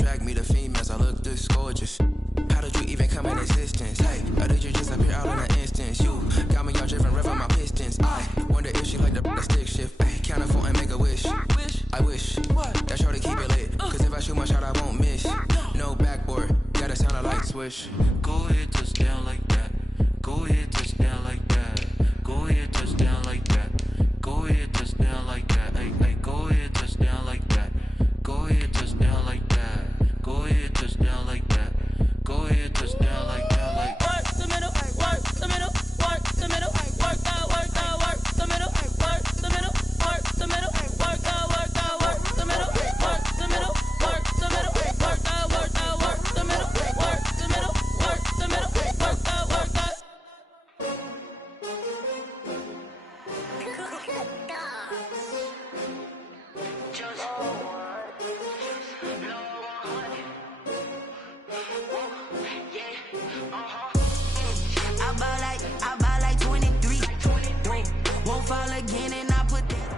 Drag me to females, I look this gorgeous. How did you even come in existence? Hey, or did you just appear out in an instance? You got me all driven, revving my pistons. I wonder if she like the stick shift. Hey, count a phone and make a wish. I wish that's sure to keep it lit. Cause if I shoot my shot, I won't miss. No backboard, gotta sound a light switch. Go ahead, touch down like that. Go ahead, touch down like that. Go ahead, touch down like that. Go ahead, touch down like that. Hey, hey, go ahead, touch down like that. Go ahead, touch down like that. Go ahead, touch down like that. Go ahead, touch down like that. Like work the middle, work the middle, work the middle, work that, work the middle, work the middle, work the middle, work that, work the middle, work the middle, work the middle, work that, work the middle, work the middle, work the middle, work that, work that. I buy like 23. Won't fall again and I put that.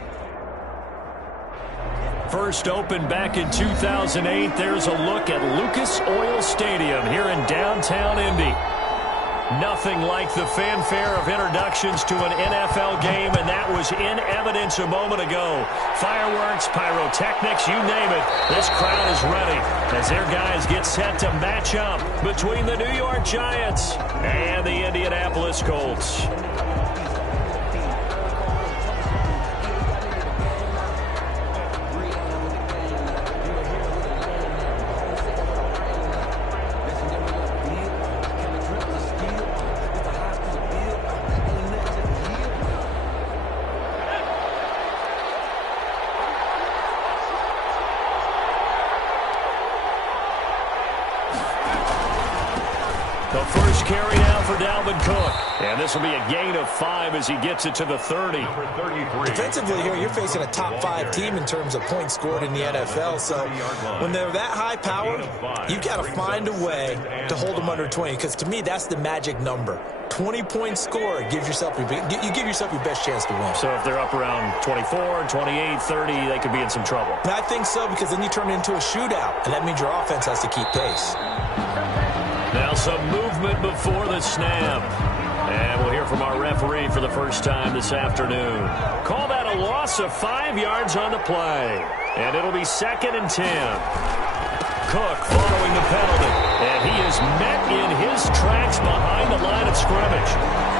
First opened back in 2008. There's a look at Lucas Oil Stadium here in downtown Indy. Nothing like the fanfare of introductions to an NFL game, and that was in evidence a moment ago. Fireworks, pyrotechnics, you name it. This crowd is ready as their guys get set to match up between the New York Giants and the Indianapolis Colts. The first carry down for Dalvin Cook. And this will be a gain of 5 as he gets it to the 30. Defensively here, you're facing a top-5 team in terms of points scored in the NFL. So when they're that high-powered, you've got to find a way to hold them under 20. Because to me, that's the magic number. 20 points scored, you give yourself your best chance to win. So if they're up around 24, 28, 30, they could be in some trouble. I think so, because then you turn it into a shootout, and that means your offense has to keep pace. Now some movement before the snap. And we'll hear from our referee for the first time this afternoon. Call that a loss of 5 yards on the play. And it'll be 2nd and 10. Cook following the penalty. And he is met in his tracks behind the line of scrimmage.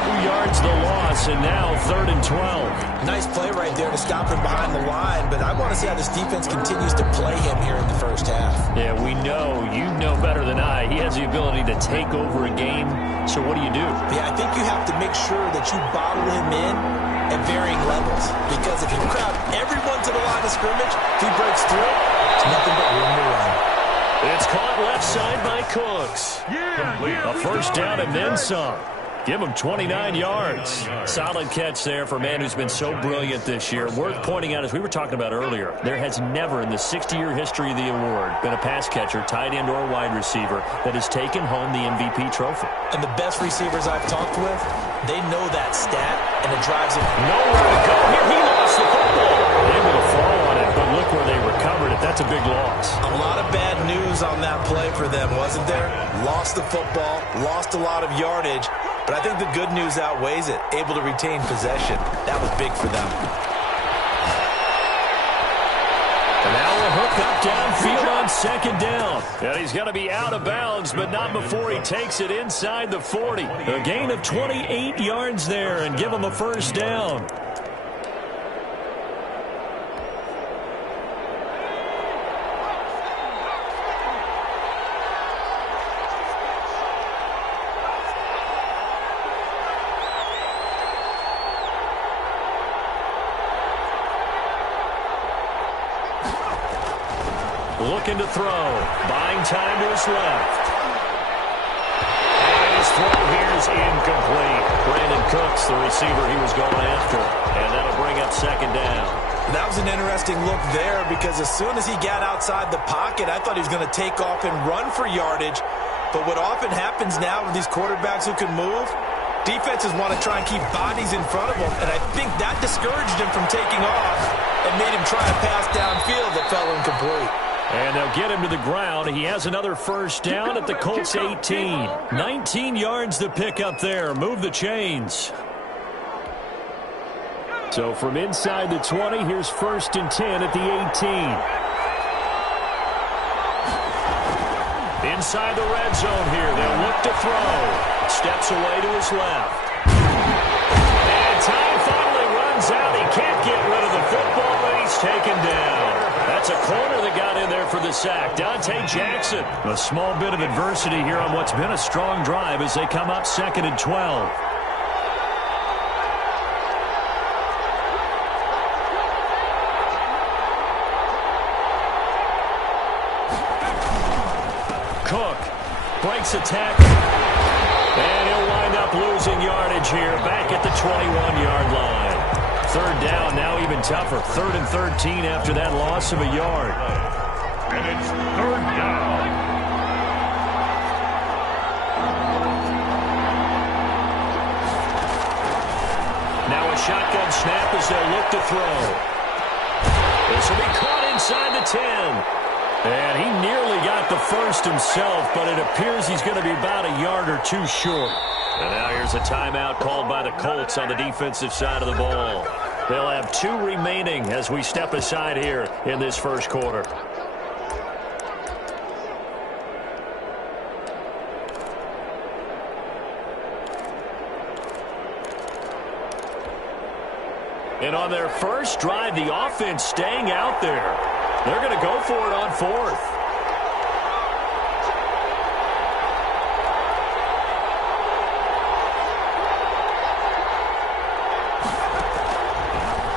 2 yards the loss, and now 3rd and 12. Nice play right there to stop him behind the line, but I want to see how this defense continues to play him here in the first half. Yeah, we know. You know better than I. He has the ability to take over a game, so what do you do? Yeah, I think you have to make sure that you bottle him in at varying levels, because if you crowd everyone to the line of scrimmage, if he breaks through, it's nothing but room to run. It's caught left side by Cooks. A first down and then some. Give him 29 yards. Solid catch there for a man who's been so brilliant this year. Worth pointing out, as we were talking about earlier, there has never in the 60-year history of the award been a pass catcher, tight end, or wide receiver that has taken home the MVP trophy. And the best receivers I've talked with, they know that stat, and it drives them nowhere to go. Here he lost the football. Able to fall on it, but look where they recovered it. That's a big loss. A lot of bad news on that play for them, wasn't there? Lost the football, lost a lot of yardage. But I think the good news outweighs it. Able to retain possession. That was big for them. And now a hook up downfield on 2nd down. And he's going to be out of bounds, but not before he takes it inside the 40. A gain of 28 yards there and give him a first down. Looking to throw. Buying time to his left. And his throw here is incomplete. Brandon Cooks, the receiver he was going after. And that'll bring up 2nd down. That was an interesting look there, because as soon as he got outside the pocket, I thought he was going to take off and run for yardage. But what often happens now with these quarterbacks who can move, defenses want to try and keep bodies in front of them. And I think that discouraged him from taking off and made him try to pass downfield that fell incomplete. And they'll get him to the ground. He has another first down at the Colts 18. 19 yards to pick up there. Move the chains. So from inside the 20, here's 1st and 10 at the 18. Inside the red zone here. They'll look to throw. Steps away to his left. And time finally runs out. He can't get rid of the football, and he's taken down. That's a corner that got in there for the sack. Dante Jackson. A small bit of adversity here on what's been a strong drive as they come up 2nd and 12. Cook breaks a tackle. And he'll wind up losing yardage here back at the 21-yard line. 3rd down, now even tougher. 3rd and 13 after that loss of a yard. And it's 3rd down. Now a shotgun snap as they'll look to throw. This will be caught inside the 10. And he nearly got the first himself, but it appears he's going to be about a yard or two short. And now here's a timeout called by the Colts on the defensive side of the ball. They'll have 2 remaining as we step aside here in this first quarter. And on their first drive, the offense staying out there. They're going to go for it on 4th.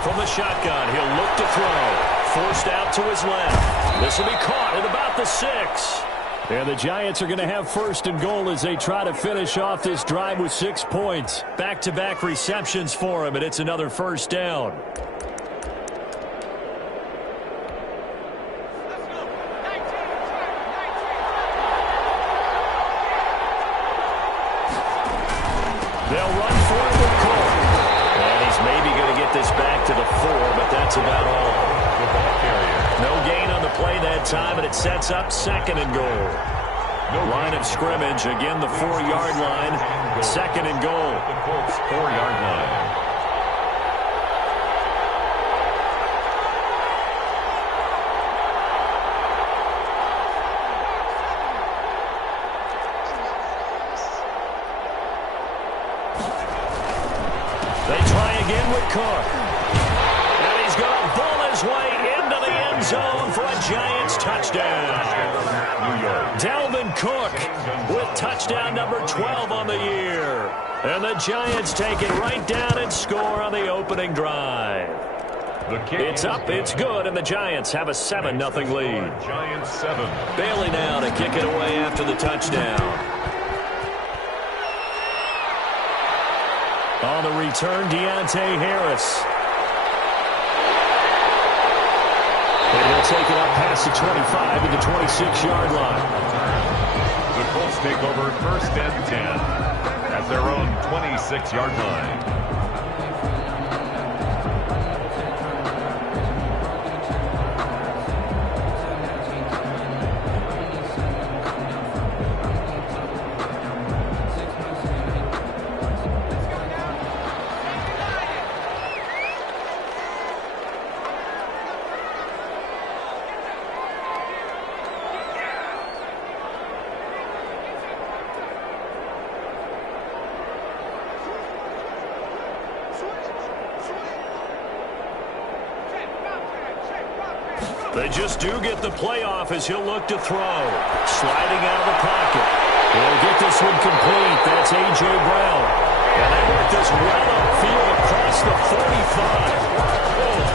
From the shotgun, he'll look to throw. Forced out to his left. This will be caught at about the 6. And the Giants are going to have 1st and goal as they try to finish off this drive with 6 points. Back-to-back receptions for him, and it's another first down. They'll run for it with Cook. And he's maybe going to get this back to the 4, but that's about all. No gain on the play that time, and it sets up 2nd and goal. Line of scrimmage, again the 4-yard line. 2nd and goal. The Colts 4-yard line. They try again with Cook. And he's going to bull his way into the end zone for a Giants touchdown. Dalvin Cook with touchdown number 12 on the year. And the Giants take it right down and score on the opening drive. It's up, it's good, and the Giants have a 7-0 lead. Giants 7. Bailey now to kick it away after the touchdown. On the return, Deontay Harris. And he'll take it up past the 25 to the 26-yard line. The Colts take over 1st and 10 at their own 26-yard line. They just do get the playoff as he'll look to throw. Sliding out of the pocket. He'll get this one complete. That's A.J. Brown. And they work this well upfield across the 45.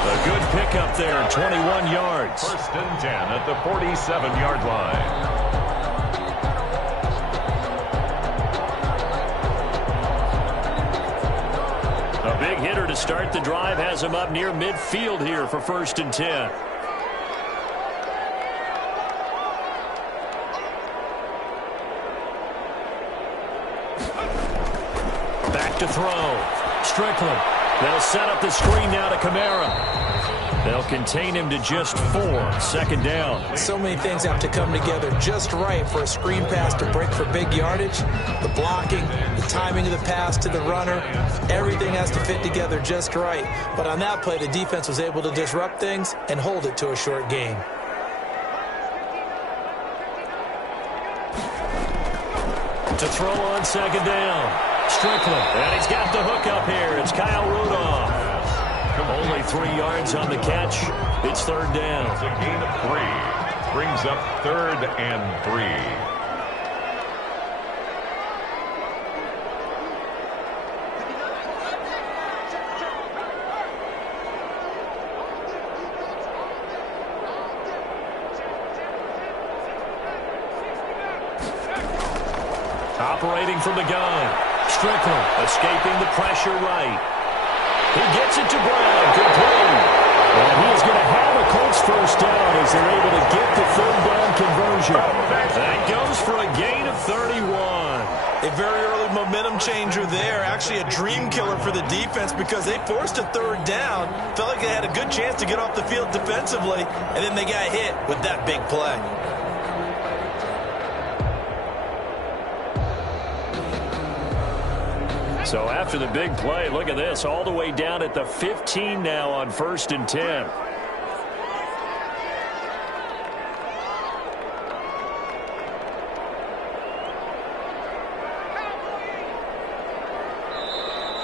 A good pickup there, 21 yards. 1st and 10 at the 47-yard line. A big hitter to start the drive has him up near midfield here for 1st and 10. Back to throw. Strickland. They'll set up the screen now to Kamara. They'll contain him to just 4. Second down. So many things have to come together just right for a screen pass to break for big yardage. The blocking, the timing of the pass to the runner, everything has to fit together just right. But on that play, the defense was able to disrupt things and hold it to a short gain. To throw on second down. Strickland, and he's got the hook up here. It's Kyle Rudolph. Only 3 yards on the catch. It's third down. It's a gain of 3. Brings up 3rd and 3. Operating from the gun. Strickland escaping the pressure right. He gets it to Brown. Complete. And he is going to have a Colts first down as they're able to get the third down conversion. That goes for a gain of 31. A very early momentum changer there. Actually a dream killer for the defense because they forced a third down. Felt like they had a good chance to get off the field defensively, and then they got hit with that big play. So after the big play, look at this, all the way down at the 15 now on 1st and 10.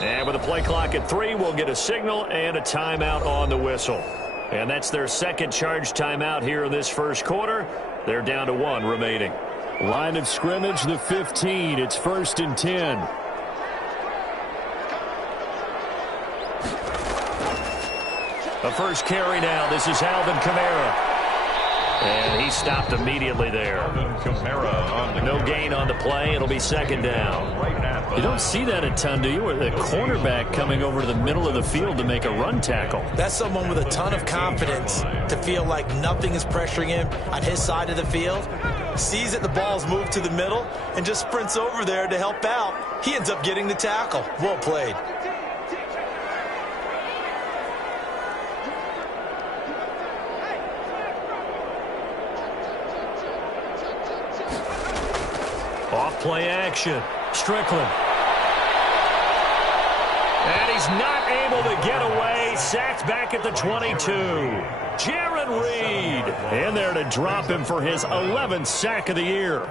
And with a play clock at 3, we'll get a signal and a timeout on the whistle. And that's their second charge timeout here in this first quarter. They're down to 1 remaining. Line of scrimmage, the 15. It's 1st and 10. The first carry now. This is Alvin Kamara. And he stopped immediately there. Alvin Kamara on the no gain on the play. It'll be second down. You don't see that a ton, do you? With a cornerback coming over to the middle of the field to make a run tackle. That's someone with a ton of confidence to feel like nothing is pressuring him on his side of the field. Sees that the ball's moved to the middle and just sprints over there to help out. He ends up getting the tackle. Well played. Off-play action. Strickland. And he's not able to get away. Sacked back at the 22. Jaron Reed in there to drop him for his 11th sack of the year.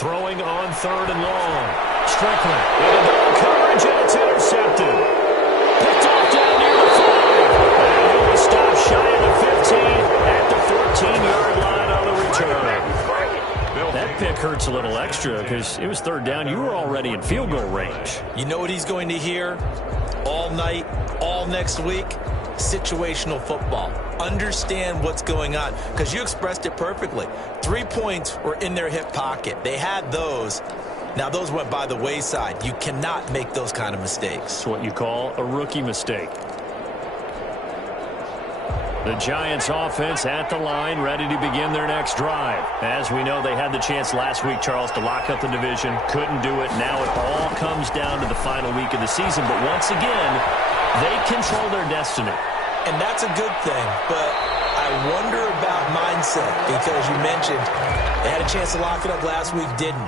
Throwing on 3rd and long. Strickland into double coverage, and it's intercepted. Picked off down near the 5. And he'll be stopped shy of the 15 at the 14-yard line on the return. That pick hurts a little extra because it was 3rd down. You were already in field goal range. You know what he's going to hear all night, all next week? Situational football. Understand what's going on, because you expressed it perfectly. 3 points were in their hip pocket. They had those. Now those went by the wayside. You cannot make those kind of mistakes. It's what you call a rookie mistake. The Giants offense at the line, ready to begin their next drive. As we know, they had the chance last week, Charles, to lock up the division. Couldn't do it. Now it all comes down to the final week of the season. But once again, they control their destiny. And that's a good thing, but I wonder about mindset, because you mentioned they had a chance to lock it up last week, didn't.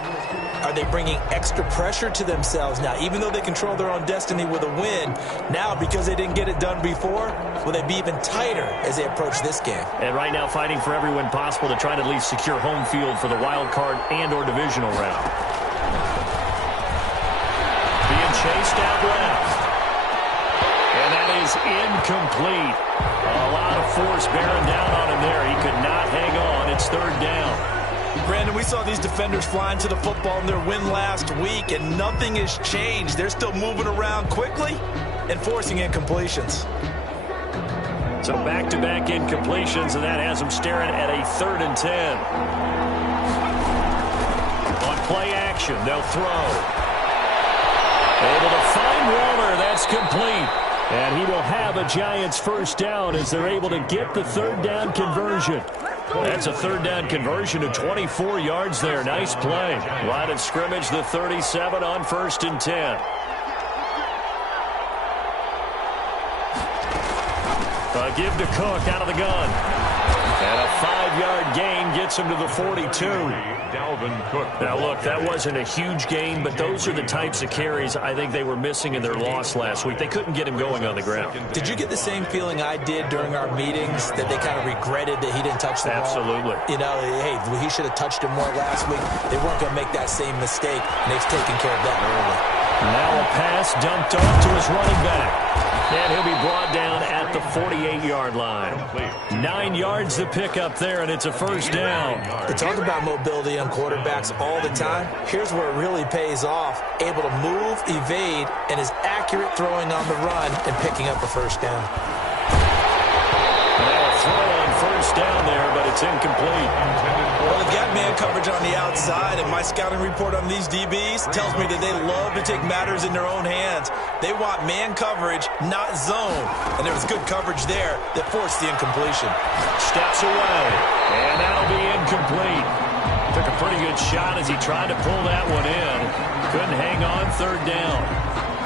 Are they bringing extra pressure to themselves now? Even though they control their own destiny with a win, now because they didn't get it done before, will they be even tighter as they approach this game? And right now fighting for every win possible to try to at least secure home field for the wild card and or divisional round. Being chased out left. And that is incomplete. A lot of force bearing down on him there. He could not hang on. It's 3rd down. Brandon, we saw these defenders flying to the football in their win last week, and nothing has changed. They're still moving around quickly and forcing incompletions. So back-to-back incompletions, and that has them staring at a 3rd and 10. On play action, they'll throw. Able to find Waller. That's complete. And he will have a Giants first down as they're able to get the 3rd down conversion. That's a 3rd down conversion of 24 yards there. Nice play. Line of scrimmage, the 37 on 1st and 10. A give to Cook out of the gun. And a 5-yard gain gets him to the 42. Now, look, that wasn't a huge gain, but those are the types of carries I think they were missing in their loss last week. They couldn't get him going on the ground. Did you get the same feeling I did during our meetings, that they kind of regretted that he didn't touch the ball? Absolutely. You know, hey, he should have touched him more last week. They weren't going to make that same mistake, and they've taken care of that early. Now a pass dumped off to his running back. And he'll be brought down at the 48-yard line. 9 yards to pick up there, and it's a first down. They talk about mobility on quarterbacks all the time. Here's where it really pays off. Able to move, evade, and is accurate throwing on the run and picking up a first down. Now a throw on first down there, but it's incomplete. Well, they've got man coverage on the outside, and my scouting report on these DBs tells me that they love to take matters in their own hands. They want man coverage, not zone. And there was good coverage there that forced the incompletion. Steps away, and that'll be incomplete. Took a pretty good shot as he tried to pull that one in. Couldn't hang on 3rd down.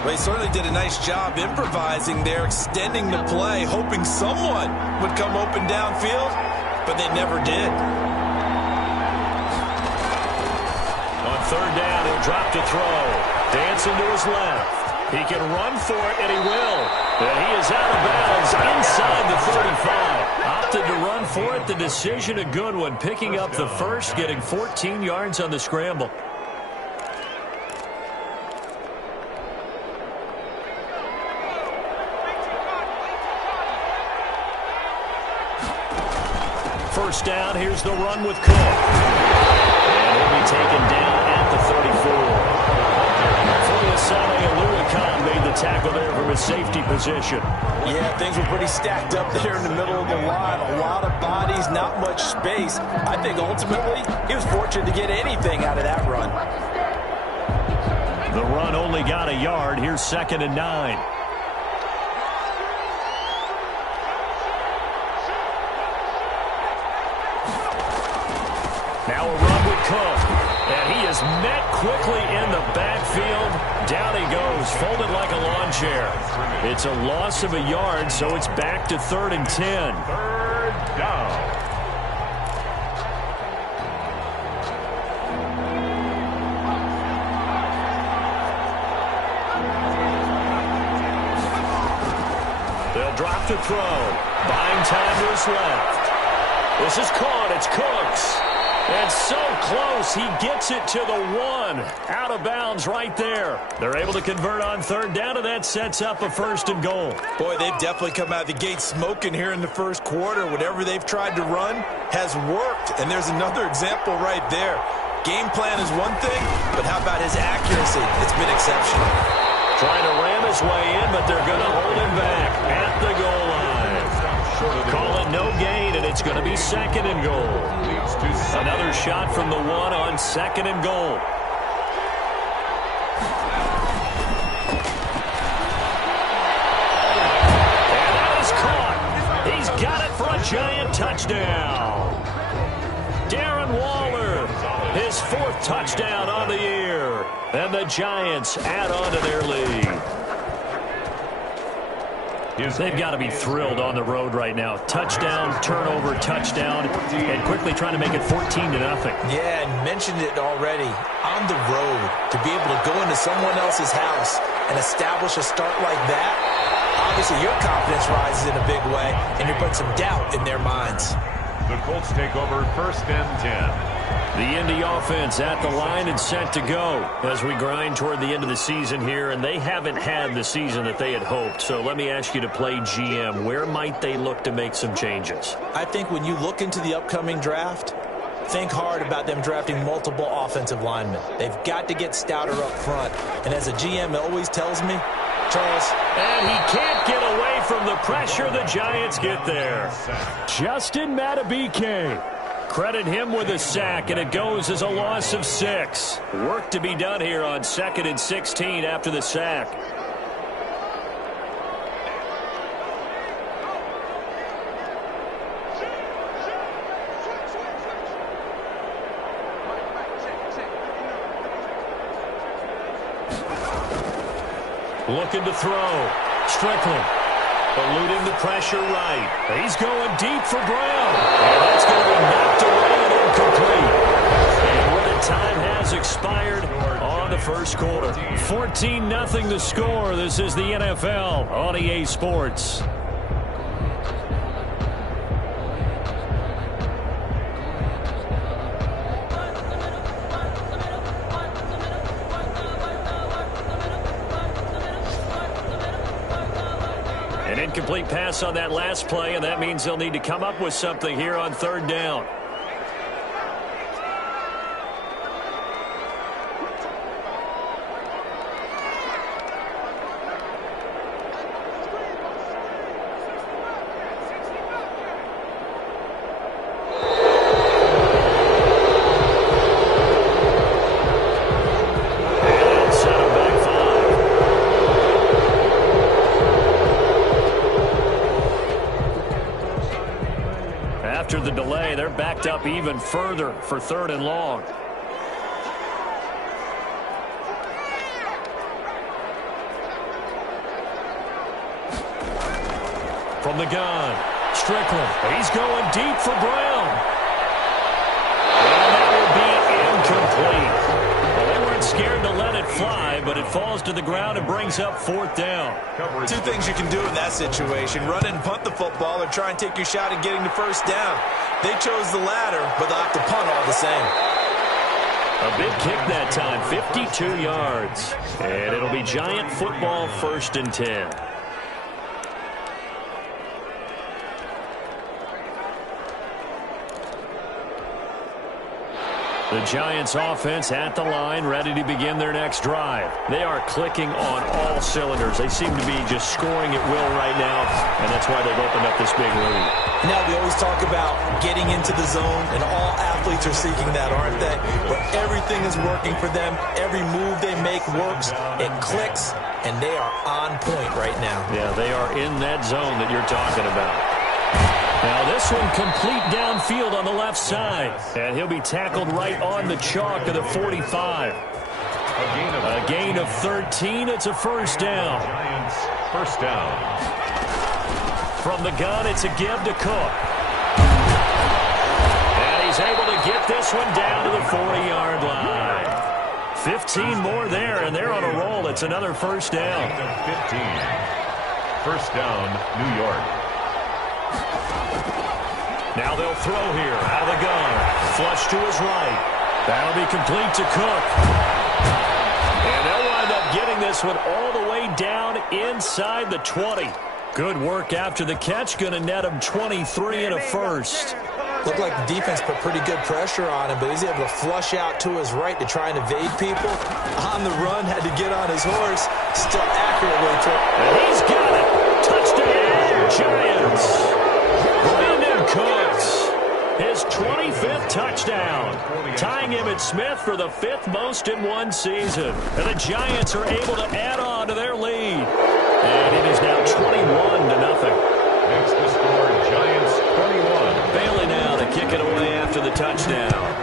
Well, he certainly did a nice job improvising there, extending the play, hoping someone would come open downfield, but they never did. On 3rd down, he'll drop to throw. Dancing to his left. He can run for it, and he will. And he is out of bounds inside the 35. Opted to run for it. The decision a good one. Picking up the first, getting 14 yards on the scramble. First down, here's the run with Cook. And he'll be taken down at the 34. Made the tackle there from his safety position. Yeah, things were pretty stacked up there in the middle of the line. A lot of bodies, not much space. I think ultimately he was fortunate to get anything out of that run. The run only got a yard. Here's 2nd and 9. Now a run with Cook. And he is met quickly in the backfield. Down he goes, folded like a lawn chair. It's a loss of a yard, so it's back to 3rd and 10. 3rd down. They'll drop to throw. Buying time to his left. This is caught. It's Cooks. And so close, he gets it to the 1. Out of bounds right there. They're able to convert on 3rd down, and that sets up a 1st and goal. Boy, they've definitely come out of the gate smoking here in the first quarter. Whatever they've tried to run has worked, and there's another example right there. Game plan is one thing, but how about his accuracy? It's been exceptional. Trying to ram his way in, but they're going to hold him back at the goal line. Call it no gain, and it's going to be 2nd and goal. Another shot from the 1 on 2nd and goal. And that is caught. He's got it for a Giant touchdown. Darren Waller, his 4th touchdown on the year. And the Giants add on to their lead. They've got to be thrilled on the road right now. Touchdown, turnover, touchdown, and quickly trying to make it 14-0. Yeah, and mentioned it already. On the road, to be able to go into someone else's house and establish a start like that, obviously your confidence rises in a big way, and you're putting some doubt in their minds. The Colts take over 1st and 10. The Indy offense at the line and set to go as we grind toward the end of the season here, and they haven't had the season that they had hoped. So let me ask you to play GM. Where might they look to make some changes? I think when you look into the upcoming draft, think hard about them drafting multiple offensive linemen. They've got to get stouter up front. And as a GM always tells me, Charles. And he can't get away from the pressure. The Giants get there. Justin Madubuike. Credit him with a sack, and it goes as a loss of 6. Work to be done here on 2nd and 16 after the sack. Looking to throw. Strickland. Eluding the pressure right. He's going deep for Brown. And that's going to be knocked away and incomplete. And what a time has expired on the first quarter. 14-0 the score. This is the NFL on EA Sports. An incomplete pass on that last play, and that means they'll need to come up with something here on 3rd down. After the delay, they're backed up even further for 3rd and long. From the gun, Strickland. He's going deep for Brown. And that will be incomplete. Well, they weren't scared to let it fly, but it falls to the ground and brings up 4th down. 2 things you can do in that situation: run and punt the football, or try and take your shot at getting the 1st down. They chose the latter, but they'll have to punt all the same. A big kick that time, 52 yards. And it'll be Giant football, 1st and 10. The Giants offense at the line, ready to begin their next drive. They are clicking on all cylinders. They seem to be just scoring at will right now, and that's why they've opened up this big lead. Now, we always talk about getting into the zone, and all athletes are seeking that, aren't they? But everything is working for them. Every move they make works. It clicks, and they are on point right now. Yeah, they are in that zone that you're talking about. Now this one complete downfield on the left side. And he'll be tackled right on the chalk of the 45. A gain of 13. It's a 1st down. Giants, 1st down. From the gun, it's a give to Cook. And he's able to get this one down to the 40-yard line. 15 more there, and they're on a roll. It's another 1st down. 15. 1st down, New York. Now they'll throw here out of the gun. Flush to his right. That'll be complete to Cook. And they'll wind up getting this one all the way down inside the 20. Good work after the catch. Going to net him 23 and a 1st. Looked like the defense put pretty good pressure on him, but he's able to flush out to his right to try and evade people. On the run, had to get on his horse. Still accurately took. And he's got it. Touchdown, Giants. Brandon Cooks, his 25th touchdown, tying him at Smith for the 5th most in one season. And the Giants are able to add on to their lead. And it is now 21-0. Makes the score Giants 21. Bailey now to kick it away after the touchdown.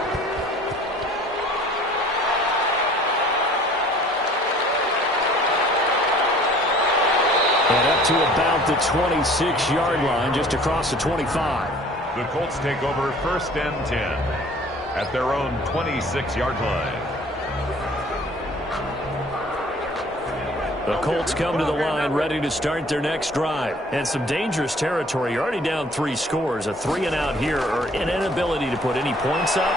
And up to about the 26-yard line, just across the 25. The Colts take over 1st and 10 at their own 26-yard line. The Colts come to the line ready to start their next drive. And some dangerous territory. You're already down 3 scores. A 3-and-out here, or an inability to put any points up.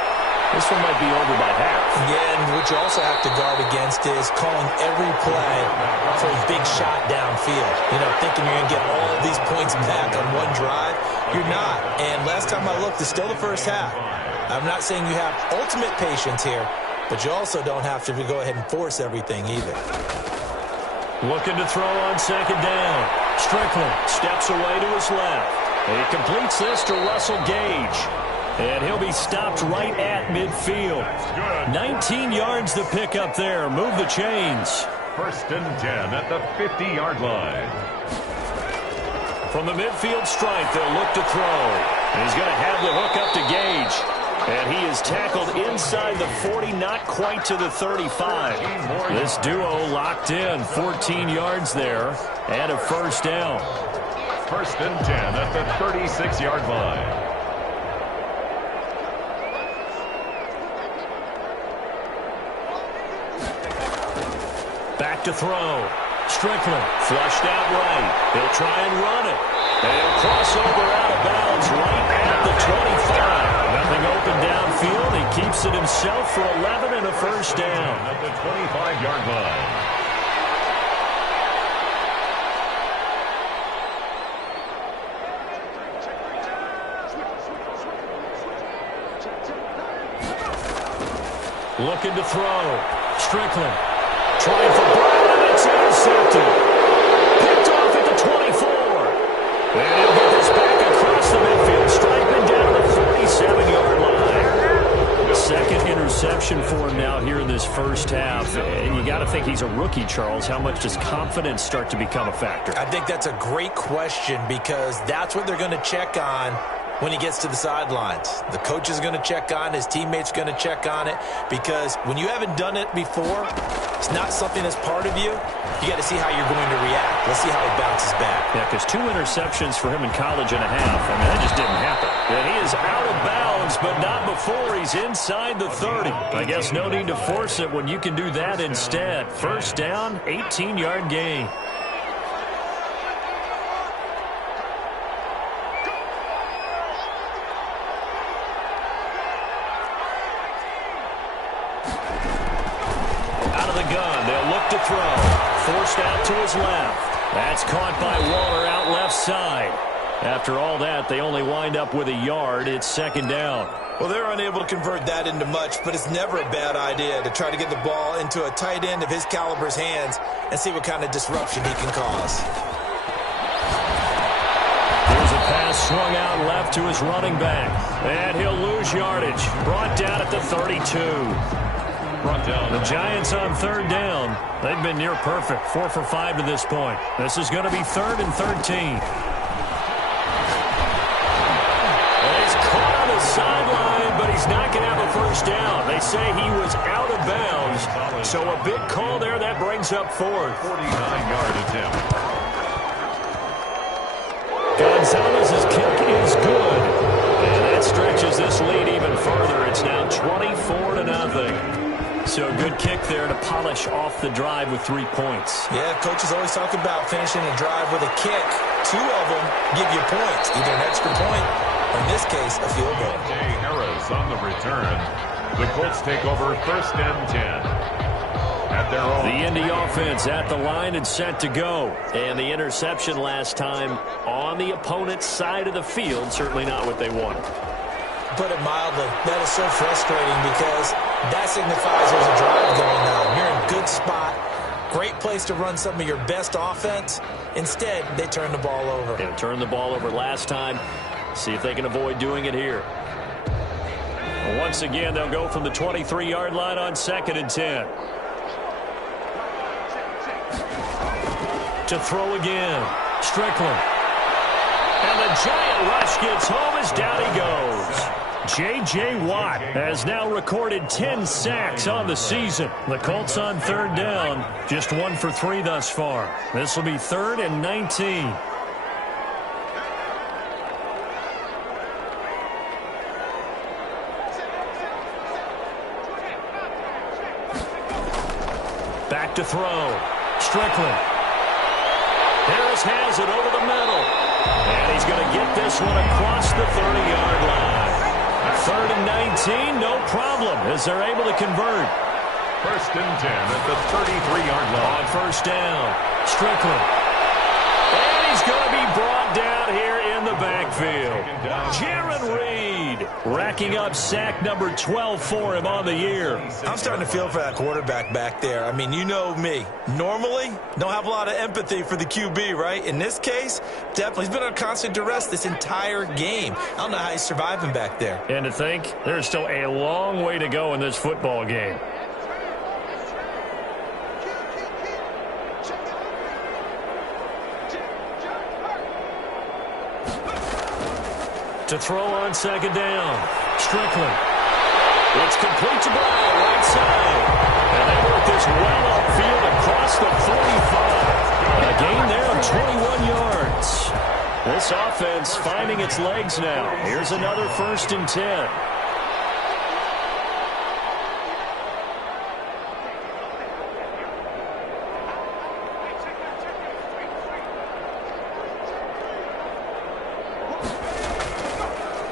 This one might be over by half. Yeah, and what you also have to guard against is calling every play for a big shot downfield. You know, thinking you're going to get all of these points back on one drive. you're not. And last time I looked, it's still the first half. I'm not saying you have ultimate patience here, but you also don't have to go ahead and force everything either. Looking to throw on second down. Strickland steps away to his left. He completes this to Russell Gage. And he'll be stopped right at midfield. 19 yards to pick up there. Move the chains. 1st and 10 at the 50-yard line. From the midfield stripe, they'll look to throw. And he's going to have the hook up to Gage. And he is tackled inside the 40, not quite to the 35. This duo locked in. 14 yards there and a first down. 1st and 10 at the 36-yard line. Back to throw. Strickland flushed out right. He'll try and run it. And he'll cross over out of bounds right at the 25. Nothing open downfield. He keeps it himself for 11 and a first down. At the 25-yard line. Looking to throw. Strickland trying for Brown, and it's intercepted. Picked off at the 24. And he'll get this back across the midfield stripe and down to the 47-yard line. Second interception for him now here in this first half. And you got to think he's a rookie, Charles. How much does confidence start to become a factor? I think that's a great question because that's what they're going to check on when he gets to the sidelines. The coach is going to check on, his teammates going to check on it, because when you haven't done it before, it's not something that's part of you. You got to see how you're going to react. Let's see how he bounces back. Yeah, because 2 interceptions for him in college and a half. I mean, that just didn't happen. And he is out of bounds, but not before he's inside the 30. I guess no need to force it when you can do that instead. First down, 18-yard gain. To throw. Forced out to his left. That's caught by Waller out left side. After all that, they only wind up with a yard. It's second down. Well, they're unable to convert that into much, but it's never a bad idea to try to get the ball into a tight end of his caliber's hands and see what kind of disruption he can cause. Here's a pass swung out left to his running back. And he'll lose yardage. Brought down at the 32. The Giants on third down. They've been near perfect. 4 for 5 to this point. This is going to be 3rd and 13. And he's caught on the sideline, but he's not going to have a first down. They say he was out of bounds. So a big call there. That brings up 4th. 49-yard attempt. Gonzalez's kick is good. And that stretches this lead even further. It's now 24-0. So a good kick there to polish off the drive with 3 points. Yeah, coaches always talk about finishing a drive with a kick. 2 of them give you points, either an extra point or, in this case, a field goal. Jay Harris on the return. The Colts take over 1st and 10. At their own. The Indy offense at the line and set to go. And the interception last time on the opponent's side of the field. Certainly not what they wanted. Put it mildly, that is so frustrating because that signifies there's a drive going on. You're in a good spot, great place to run some of your best offense. Instead, they turn the ball over. They turned the ball over last time. See if they can avoid doing it here. Once again, they'll go from the 23-yard line on 2nd and 10. To throw again, Strickland. And the giant rush gets home as down he goes. J.J. Watt has now recorded 10 sacks on the season. The Colts on third down, just 1 for 3 thus far. This will be 3rd and 19. Back to throw. Strickland. Harris has it over the middle. And he's going to get this one across the 30-yard line. 3rd and 19, no problem, as they're able to convert. 1st and 10 at the 33-yard line. On first down, Strickland. And he's going to be brought down here in the backfield. Jaron Reed racking up sack number 12 for him on the year. I'm starting to feel for that quarterback back there. I mean, you know me. Normally, don't have a lot of empathy for the QB, right? In this case, definitely. He's been on constant duress this entire game. I don't know how he's surviving back there. And to think, there's still a long way to go in this football game. To throw on second down. Strickland. It's complete to Brown, right side. And they work this well upfield across the 45. A gain there of 21 yards. This offense finding its legs now. Here's another 1st and 10.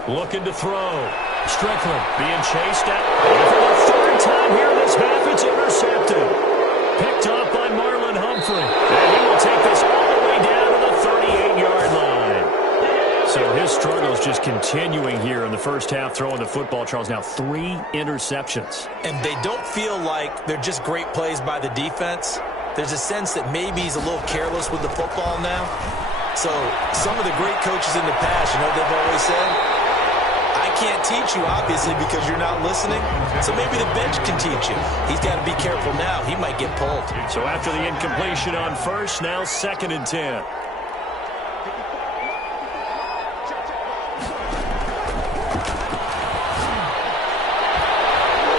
Looking to throw. Strickland being chased at. And for the 3rd time here in this half, it's intercepted. Picked off by Marlon Humphrey. And he will take this all the way down to the 38-yard line. So his struggles just continuing here in the first half, throwing the football. Charles, now 3 interceptions. And they don't feel like they're just great plays by the defense. There's a sense that maybe he's a little careless with the football now. So some of the great coaches in the past, you know what they've always said? I can't teach you, obviously, because you're not listening. So maybe the bench can teach you. He's got to be careful now. He might get pulled. So after the incompletion on first, now 2nd and 10.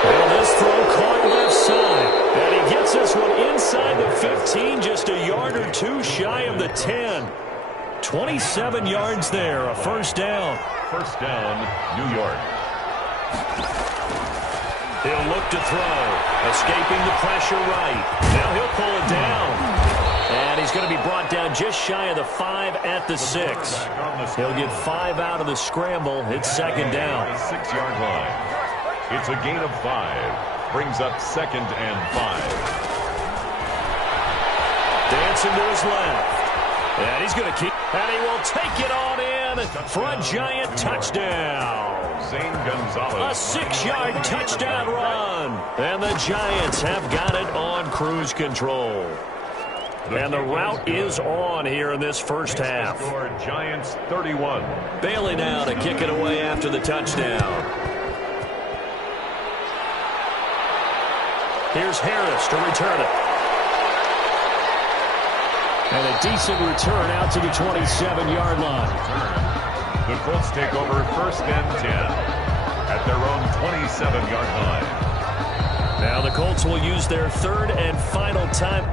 And this throw caught left side. And he gets this one inside the 15, just a yard or 2 shy of the 10. 27 yards there, a 1st down. 1st down, New York. He'll look to throw. Escaping the pressure right. Now he'll pull it down. And he's going to be brought down just shy of the 5 at the 6. He'll get 5 out of the scramble. It's 2nd down. 6-yard line. It's a gain of 5. Brings up 2nd and 5. Dancing to his left. And he's going to keep. And he will take it on in for a giant touchdown. Zane Gonzalez. A 6-yard touchdown run. And the Giants have got it on cruise control. And the route is on here in this first half. Giants 31. Bailey now to kick it away after the touchdown. Here's Harris to return it. And a decent return out to the 27-yard line. The Colts take over 1st and 10 at their own 27-yard line. Now the Colts will use their 3rd and final time.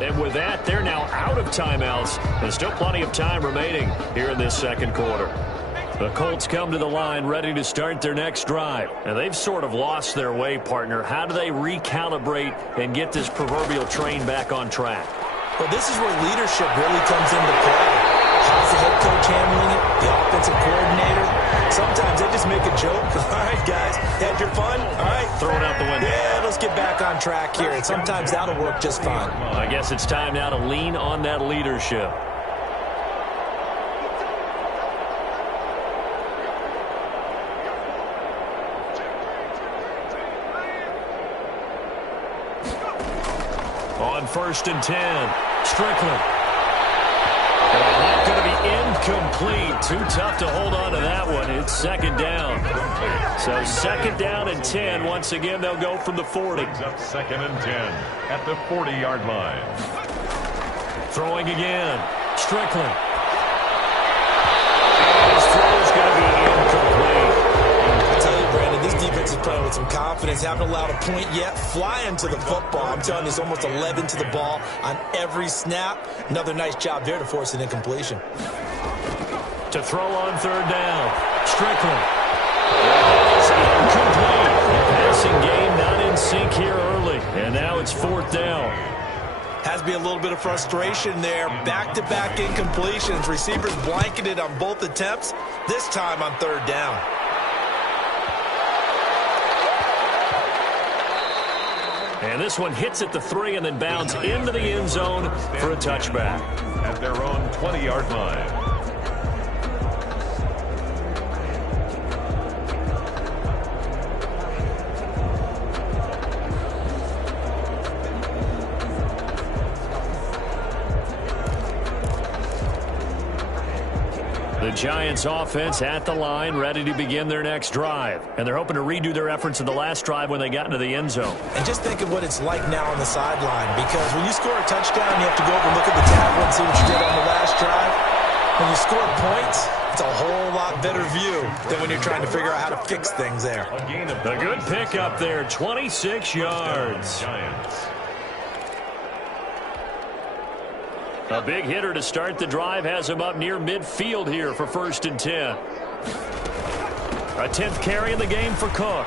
And with that, they're now out of timeouts. There's still plenty of time remaining here in this second quarter. The Colts come to the line ready to start their next drive. And they've sort of lost their way, partner. How do they recalibrate and get this proverbial train back on track? Well, this is where leadership really comes into play. How's the head coach handling it? The offensive coordinator? Sometimes they just make a joke. All right, guys, had your fun? All right. Throw it out the window. Yeah, let's get back on track here. And sometimes that'll work just fine. I guess it's time now to lean on that leadership. On 1st and 10, Strickland. And that's going to be Incomplete. Too tough to hold on to that one. It's second down. So second down and 10. Once again, they'll go from the 40. Up second and 10 at the 40-yard line. Throwing again. Strickland. His throw's going to be incomplete. I tell you, Brandon, this defense is playing with some confidence. Haven't allowed a point yet. Flying to the football. I'm telling you, it's almost 11 to the ball on every snap. Another nice job there to force an incompletion. To throw on third down. Strickland. It's incomplete. The passing game not in sync here early. And now it's fourth down. Has to be a little bit of frustration there. Back-to-back incompletions. Receivers blanketed on both attempts. This time on third down. And this one hits at the 3 and then bounds into the end zone for a touchback. At their own 20-yard line. The Giants offense at the line, ready to begin their next drive. And they're hoping to redo their efforts in the last drive when they got into the end zone. And just think of what it's like now on the sideline, because when you score a touchdown, you have to go over and look at the tablet and see what you did on the last drive. When you score points, it's a whole lot better view than when you're trying to figure out how to fix things there. A good pickup there, 26 yards. A big hitter to start the drive has him up near midfield here for 1st and 10. A 10th carry in the game for Cook.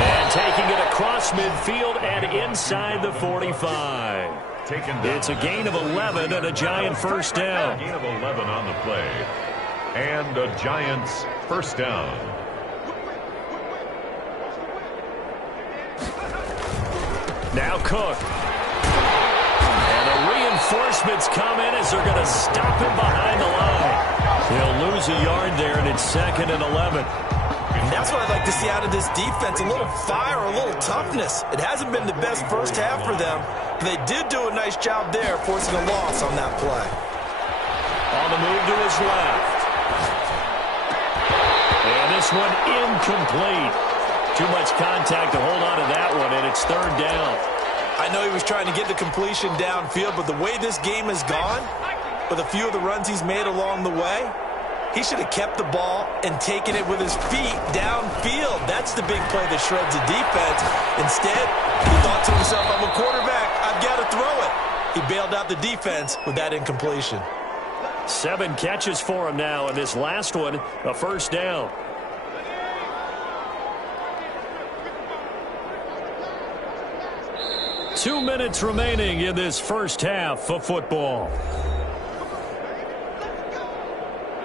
And taking it across midfield and inside the 45. It's a gain of 11 and a Giant first down. A gain of 11 on the play. And a Giants first down. Now Cook. Reinforcements come in as they're going to stop him behind the line. He'll lose a yard there, and it's 2nd and 11. And that's what I'd like to see out of this defense, a little fire, a little toughness. It hasn't been the best first half for them, but they did do a nice job there, forcing a loss on that play. On the move to his left. And this one incomplete. Too much contact to hold on to that one, and it's 3rd down. I know he was trying to get the completion downfield, but the way this game has gone, with a few of the runs he's made along the way, he should have kept the ball and taken it with his feet downfield. That's the big play that shreds the defense. Instead, he thought to himself, I'm a quarterback, I've got to throw it. He bailed out the defense with that incompletion. 7 catches for him now, and this last one, a first down. Two minutes remaining in this first half of football.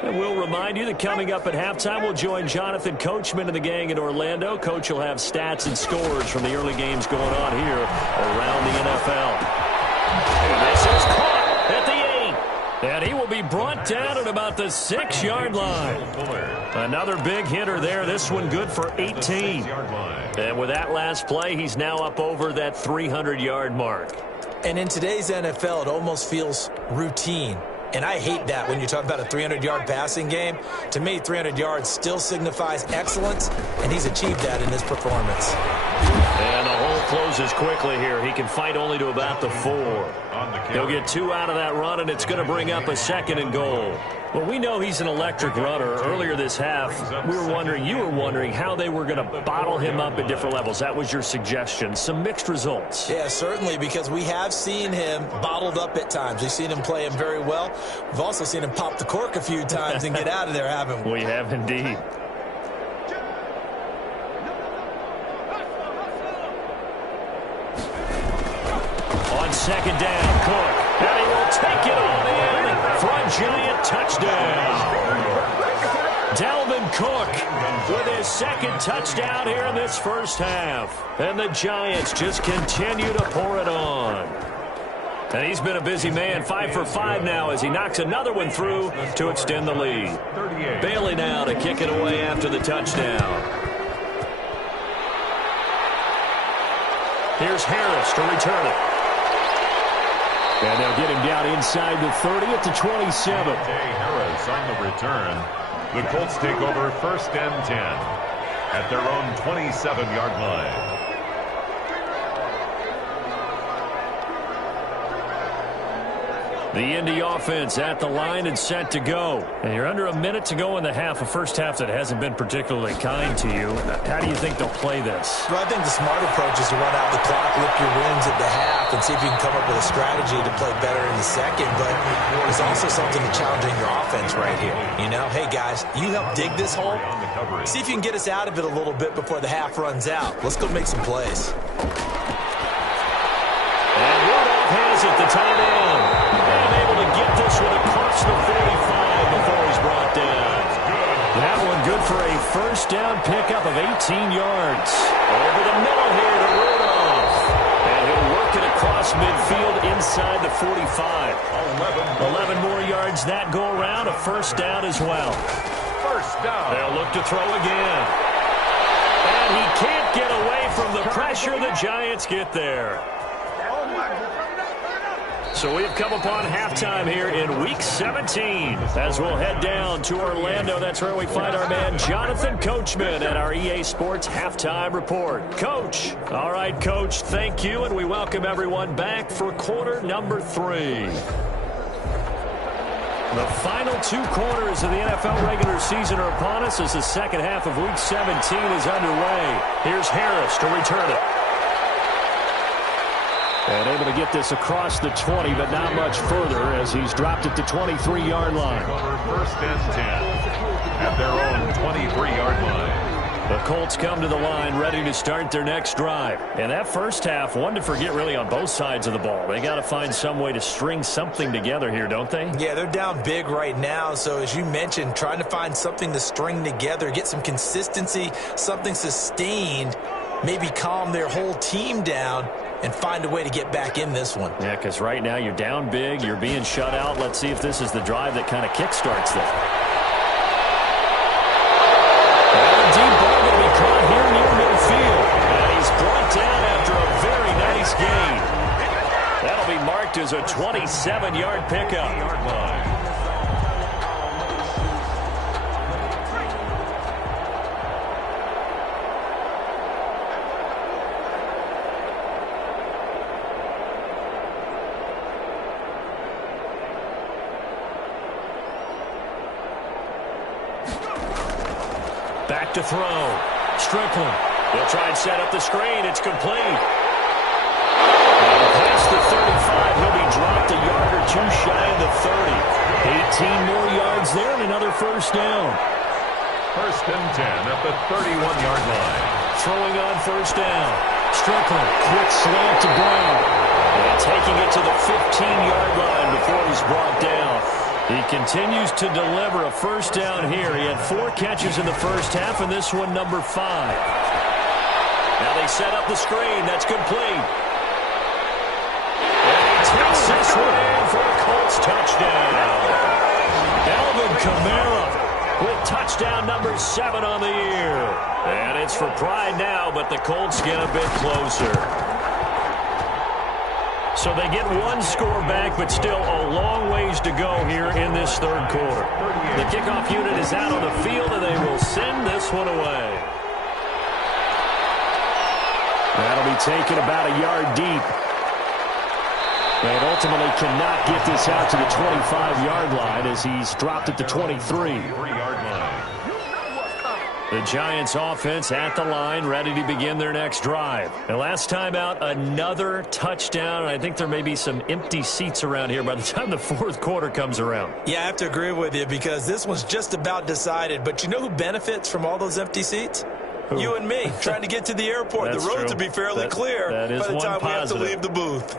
And we'll remind you that coming up at halftime, we'll join Jonathan Coachman and the gang in Orlando. Coach will have stats and scores from the early games going on here around the NFL. And this is caught at the 8. And he will be brought down at about the 6-yard line. Another big hitter there. This one good for 18. And with that last play, he's now up over that 300-yard mark. And in today's NFL, it almost feels routine. And I hate that when you talk about a 300-yard passing game. To me, 300 yards still signifies excellence, and he's achieved that in this performance. And the hole closes quickly here. He can fight only to about the 4. He'll get 2 out of that run, and it's going to bring up a 2nd and goal. Well, we know he's an electric runner. Earlier this half, you were wondering how they were going to bottle him up at different levels. That was your suggestion. Some mixed results. Yeah, certainly, because we have seen him bottled up at times. We've seen him play him very well. We've also seen him pop the cork a few times and get out of there, haven't we? We have indeed. On 2nd down, Cook. And he will take it on in for a Giant touchdown. Dalvin Cook with his 2nd touchdown here in this first half. And the Giants just continue to pour it on. And he's been a busy man, 5 for 5 now as he knocks another one through to extend the lead. Bailey now to kick it away after the touchdown. Here's Harris to return it. And they'll get him down inside the 30 at the 27. Harris on the return. The Colts take over 1st and 10 at their own 27-yard line. The Indy offense at the line and set to go. And you're under a minute to go in the half, a first half that hasn't been particularly kind to you. How do you think they'll play this? Well, I think the smart approach is to run out the clock, lift your wins at the half, and see if you can come up with a strategy to play better in the second. But there's also something to challenging your offense right here. You know, hey, guys, you help dig this hole. See if you can get us out of it a little bit before the half runs out. Let's go make some plays. And Rudolph has it, the tight end. And able to get this one across the 45 before he's brought down. That one good for a first down pickup of 18 yards. Over the middle here to Rudolph. And he'll work it across midfield inside the 45. 11 more yards that go around, a first down as well. First down. They'll look to throw again. And he can't get away from the pressure. The Giants get there. So we've come upon halftime here in Week 17 as we'll head down to Orlando. That's where we find our man Jonathan Coachman at our EA Sports Halftime Report. Coach. All right, Coach, thank you, and we welcome everyone back for quarter number 3. The final 2 quarters of the NFL regular season are upon us as the second half of Week 17 is underway. Here's Harris to return it. And able to get this across the 20, but not much further as he's dropped it to 23-yard line. Over 1st and 10 at their own 23-yard line. The Colts come to the line ready to start their next drive. And that first half, one to forget really on both sides of the ball. They got to find some way to string something together here, don't they? Yeah, they're down big right now. So as you mentioned, trying to find something to string together, get some consistency, something sustained, maybe calm their whole team down and find a way to get back in this one. Yeah, because right now you're down big, you're being shut out. Let's see if this is the drive that kind of kickstarts them. And a deep ball going to be caught here near midfield. And he's brought down after a very nice gain. That'll be marked as a 27-yard pickup. Back to throw. Strickland. They'll try and set up the screen. It's complete. And past the 35, he'll be dropped a yard or two shy of the 30. 18 more yards there and another first down. 1st and 10 at the 31-yard line. Throwing on first down. Strickland. Quick slant to Brown. And taking it to the 15-yard line before he's brought down. He continues to deliver a first down here. He had 4 catches in the first half, and this one number 5. Now they set up the screen. That's complete. And he takes this one in for a Colts touchdown. Alvin Kamara with touchdown number 7 on the year. And it's for pride now, but the Colts get a bit closer. So they get 1 score back, but still a long ways to go here in this third quarter. The kickoff unit is out on the field, and they will send this one away. That'll be taken about a yard deep. And ultimately cannot get this out to the 25-yard line as he's dropped at the 23. The Giants offense at the line, ready to begin their next drive. And last time out, another touchdown. And I think there may be some empty seats around here by the time the fourth quarter comes around. Yeah, I have to agree with you because this one's just about decided. But you know who benefits from all those empty seats? Who? You and me, trying to get to the airport. The roads will be fairly clear by the time we have to leave the booth.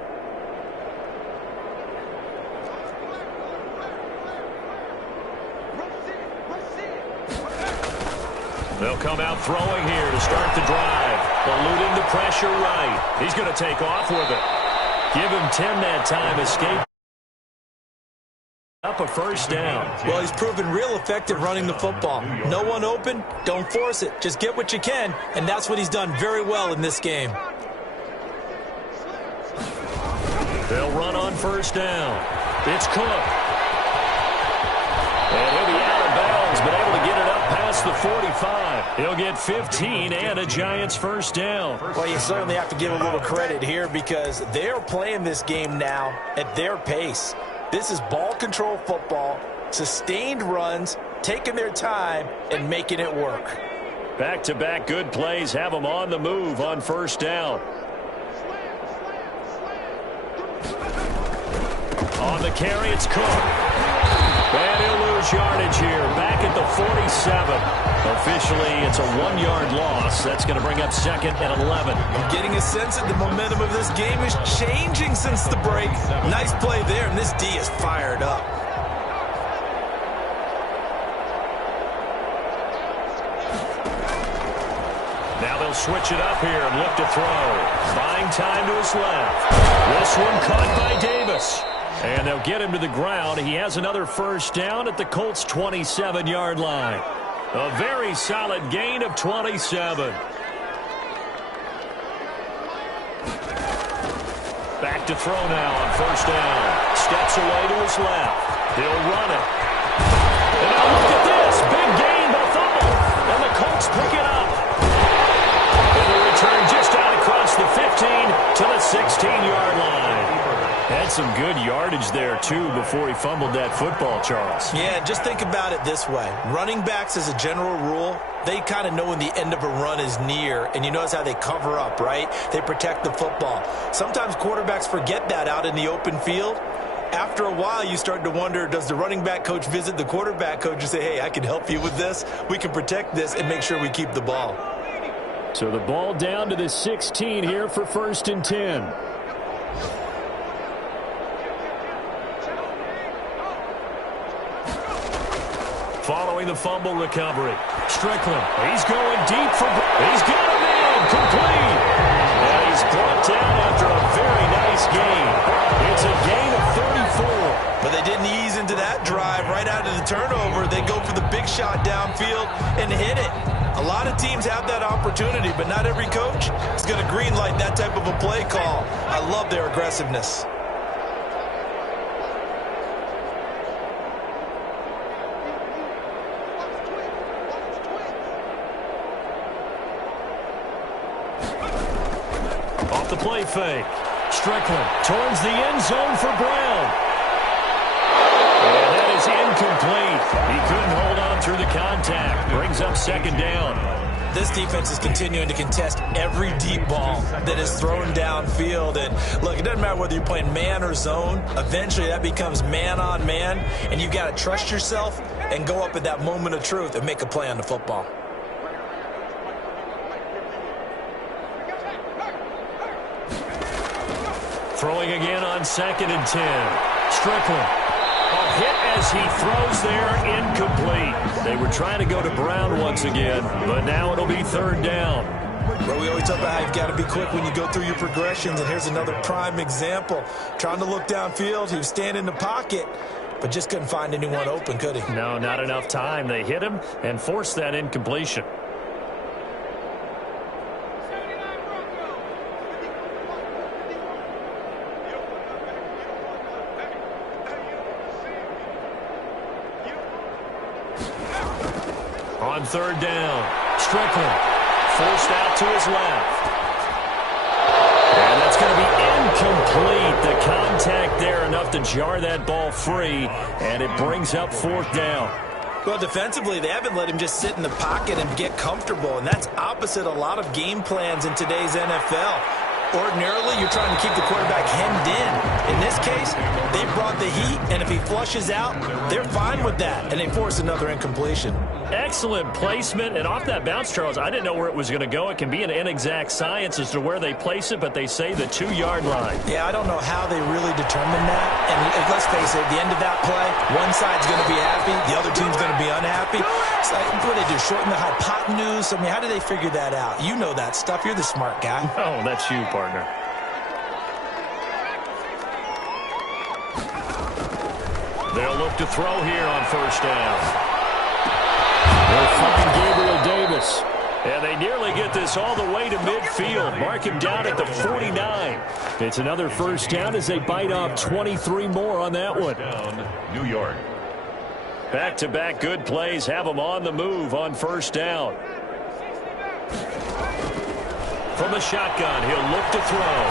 They'll come out throwing here to start the drive. Eluding the pressure right. He's going to take off with it. Give him 10 that time. Escape. Up a first down. Well, he's proven real effective running the football. No one open, don't force it. Just get what you can, and that's what he's done very well in this game. They'll run on first down. It's Cook. And he'll be out of bounds, but able to get it up past the 45. He'll get 15 and a Giants first down. Well, you certainly have to give a little credit here because they're playing this game now at their pace. This is ball control football, sustained runs, taking their time, and making it work. Back-to-back good plays have them on the move on first down. On the carry, it's Cook. And he'll lose yardage here, back at the 47. Officially, it's a 1-yard loss. That's going to bring up second and 11. I'm getting a sense that the momentum of this game is changing since the break. Nice play there, and this D is fired up. Now they'll switch it up here and look to throw. Buying time to his left. This one caught by Davis. And they'll get him to the ground. He has another first down at the Colts' 27-yard line. A very solid gain of 27. Back to throw now on first down. Steps away to his left. He'll run it. And now look at this. Big gain, but fumble. And the Colts pick it up. And the return just out across the 15 to the 16-yard line. Had some good yardage there, too, before he fumbled that football, Charles. Yeah, just think about it this way. Running backs, as a general rule, they kind of know when the end of a run is near, and you notice how they cover up, right? They protect the football. Sometimes quarterbacks forget that out in the open field. After a while, you start to wonder, does the running back coach visit the quarterback coach and say, hey, I can help you with this. We can protect this and make sure we keep the ball. So the ball down to the 16 here for first and 10. Following the fumble recovery. Strickland, he's going deep for... He's got him in, complete. And he's brought down after a very nice gain. It's a gain of 34. But they didn't ease into that drive right out of the turnover. They go for the big shot downfield and hit it. A lot of teams have that opportunity, but not every coach is going to green light that type of a play call. I love their aggressiveness. Off the play fake. Strickland towards the end zone for Brown. And that is incomplete. He couldn't hold on through the contact. Brings up second down. This defense is continuing to contest every deep ball that is thrown downfield. And look, it doesn't matter whether you're playing man or zone. Eventually that becomes man on man. And you've got to trust yourself and go up at that moment of truth and make a play on the football. Throwing again on second and 10. Strickland. A hit as he throws there, incomplete. They were trying to go to Brown once again, but now it'll be third down. Well, we always talk about how you've got to be quick when you go through your progressions, and here's another prime example. Trying to look downfield, he was standing in the pocket, but just couldn't find anyone open, could he? No, not enough time. They hit him and forced that incompletion. On third down, Strickland forced out to his left. And that's going to be incomplete. The contact there enough to jar that ball free, and it brings up fourth down. Well, defensively, they haven't let him just sit in the pocket and get comfortable, and that's opposite a lot of game plans in today's NFL. Ordinarily, you're trying to keep the quarterback hemmed in. In this case, they brought the heat, and if he flushes out, they're fine with that, and they force another incompletion. Excellent placement, and off that bounce, Charles, I didn't know where it was going to go. It can be an inexact science as to where they place it, but they say the 2-yard line. Yeah, I don't know how they really determine that. And let's face it, at the end of that play, one side's going to be happy, the other team's going to be unhappy. It's like, what do they do, shorten the hypotenuse? I mean, how do they figure that out? You know that stuff. You're the smart guy. Oh, that's you, partner. They'll look to throw here on first down. They'll find Gabriel Davis. And they nearly get this all the way to midfield. Mark him down at the 49. It's another first down as they bite off 23 more on that one. New York. Back-to-back good plays have them on the move on first down. From the shotgun, he'll look to throw.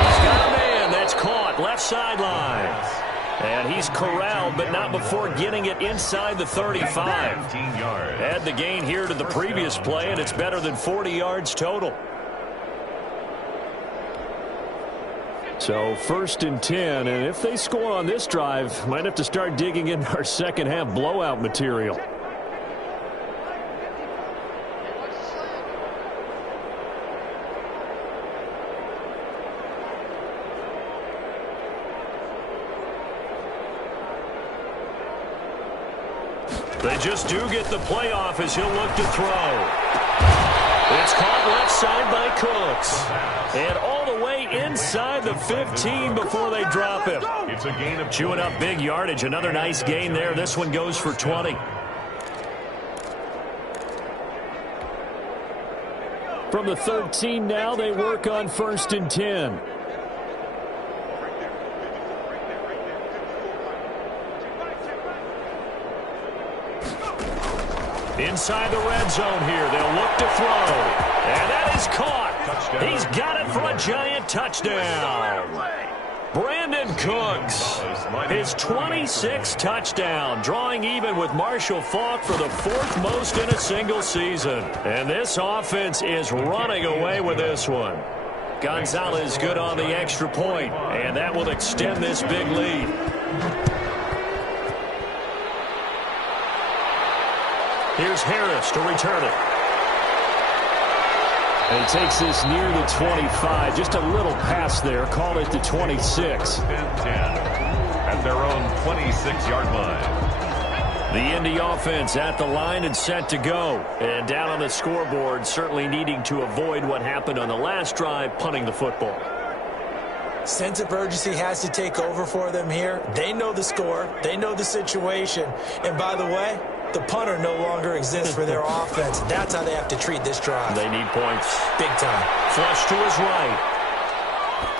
He's got a man. That's caught. Left sideline. And he's corralled, but not before getting it inside the 35. Add the gain here to the previous play, and it's better than 40 yards total. So first and 10, and if they score on this drive, might have to start digging in our second half blowout material. They just do get the playoff as he'll look to throw. It's caught left side by Cooks. And all the way inside the 15 before they drop him. It's a gain of chewing up big yardage. Another nice gain there. This one goes for 20. From the 13 now, they work on first and 10. Inside the red zone here. They'll look to throw. And that is caught. Touchdown. He's got it for a giant touchdown. Brandon Cooks, his 26th touchdown, drawing even with Marshall Faulk for the 4th most in a single season. And this offense is running away with this one. Gonzalez good on the extra point, and that will extend this big lead. Here's Harris to return it. And he takes this near the 25. Just a little pass there. Call it the 26. 10 at their own 26-yard line. The Indy offense at the line and set to go. And down on the scoreboard, certainly needing to avoid what happened on the last drive, punting the football. Sense of urgency has to take over for them here. They know the score. They know the situation. And by the way, the punter no longer exists for their offense. That's how they have to treat this drive. They need points. Big time. Flush to his right.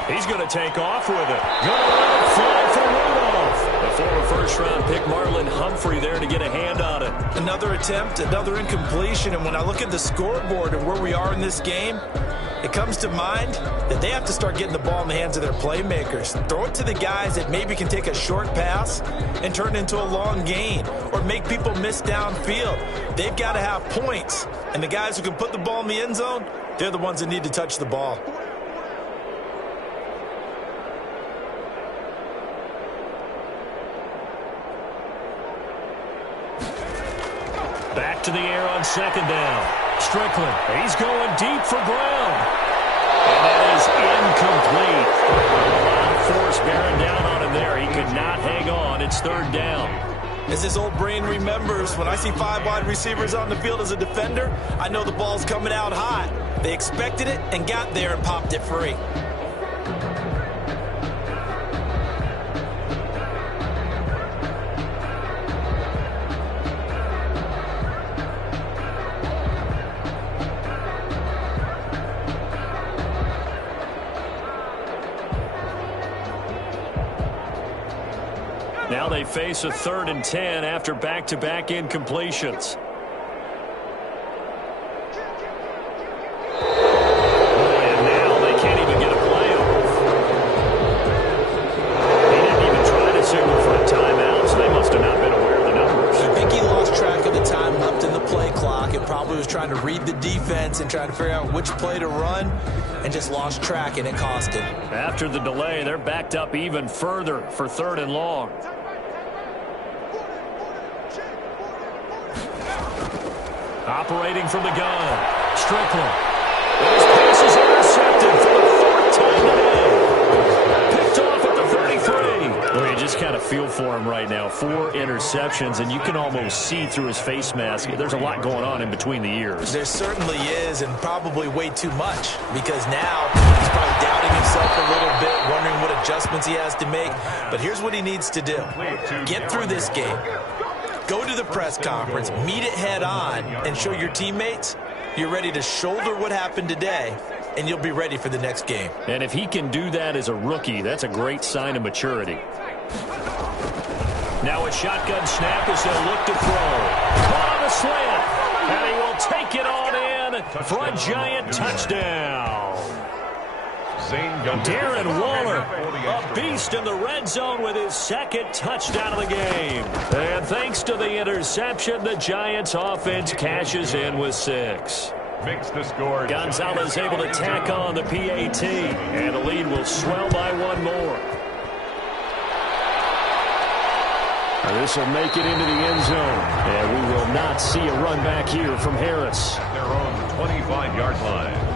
He's going to take off with it. Going to let it fly for Rudolph. The former first-round pick Marlon Humphrey there to get a hand on it. Another attempt, another incompletion. And when I look at the scoreboard and where we are in this game, it comes to mind that they have to start getting the ball in the hands of their playmakers. Throw it to the guys that maybe can take a short pass and turn it into a long gain or make people miss downfield. They've got to have points. And the guys who can put the ball in the end zone, they're the ones that need to touch the ball. Back to the air on second down. Strickland, he's going deep for Brown. And that is incomplete. A lot of force bearing down on him there. He could not hang on. It's third down. As his old brain remembers, when I see 5 wide receivers on the field as a defender, I know the ball's coming out hot. They expected it and got there and popped it free. Now they face a 3rd and 10 after back-to-back incompletions. And now they can't even get a play off. He didn't even try to signal for a timeout, so they must have not been aware of the numbers. I think he lost track of the time left in the play clock and probably was trying to read the defense and trying to figure out which play to run and just lost track, and it cost him. After the delay, they're backed up even further for 3rd and long. Operating from the gun, Strickland. His pass is intercepted for the 4th time today. Picked off at the 33. Well, you just kind of feel for him right now. 4 interceptions, and you can almost see through his face mask. There's a lot going on in between the ears. There certainly is, and probably way too much, because now he's probably doubting himself a little bit, wondering what adjustments he has to make. But here's what he needs to do. Get through this game. Go to the press conference, meet it head on, and show your teammates you're ready to shoulder what happened today, and you'll be ready for the next game. And if he can do that as a rookie, that's a great sign of maturity. Now a shotgun snap as they'll look to throw. Caught on a slant, and he will take it on in for a giant touchdown. Darren Waller, a beast in the red zone with his second touchdown of the game. And thanks to the interception, the Giants offense cashes in with 6. Makes the score. Gonzalez able to tack on the PAT, and the lead will swell by 1 more. This will make it into the end zone, and we will not see a run back here from Harris. Their own 25-yard line.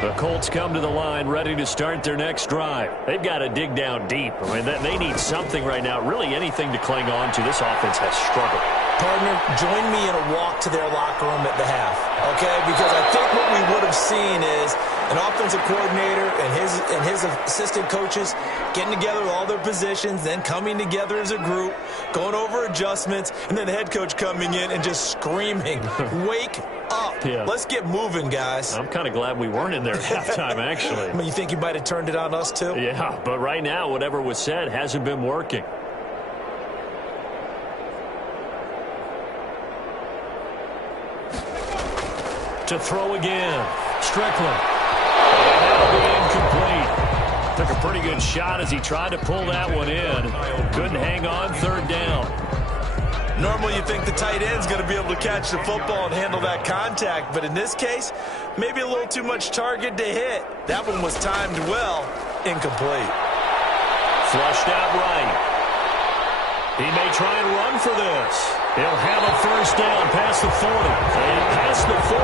The Colts come to the line ready to start their next drive. They've got to dig down deep. I mean, they need something right now, really anything to cling on to. This offense has struggled. Partner, join me in a walk to their locker room at the half, okay? Because I think what we would have seen is an offensive coordinator and his assistant coaches getting together with all their positions, then coming together as a group, going over adjustments, and then the head coach coming in and just screaming, wake up. Yeah. Let's get moving, guys. I'm kind of glad we weren't in there at halftime, actually. I mean, you think you might have turned it on us, too? Yeah, but right now, whatever was said hasn't been working. To throw again. Strickland. And that'll be incomplete. Took a pretty good shot as he tried to pull that one in. Couldn't hang on, 3rd down. Normally you think the tight end's going to be able to catch the football and handle that contact, but in this case, maybe a little too much target to hit. That one was timed well. Incomplete. Flushed out right. He may try and run for this. He'll have a 1st down past the 40. And past the 40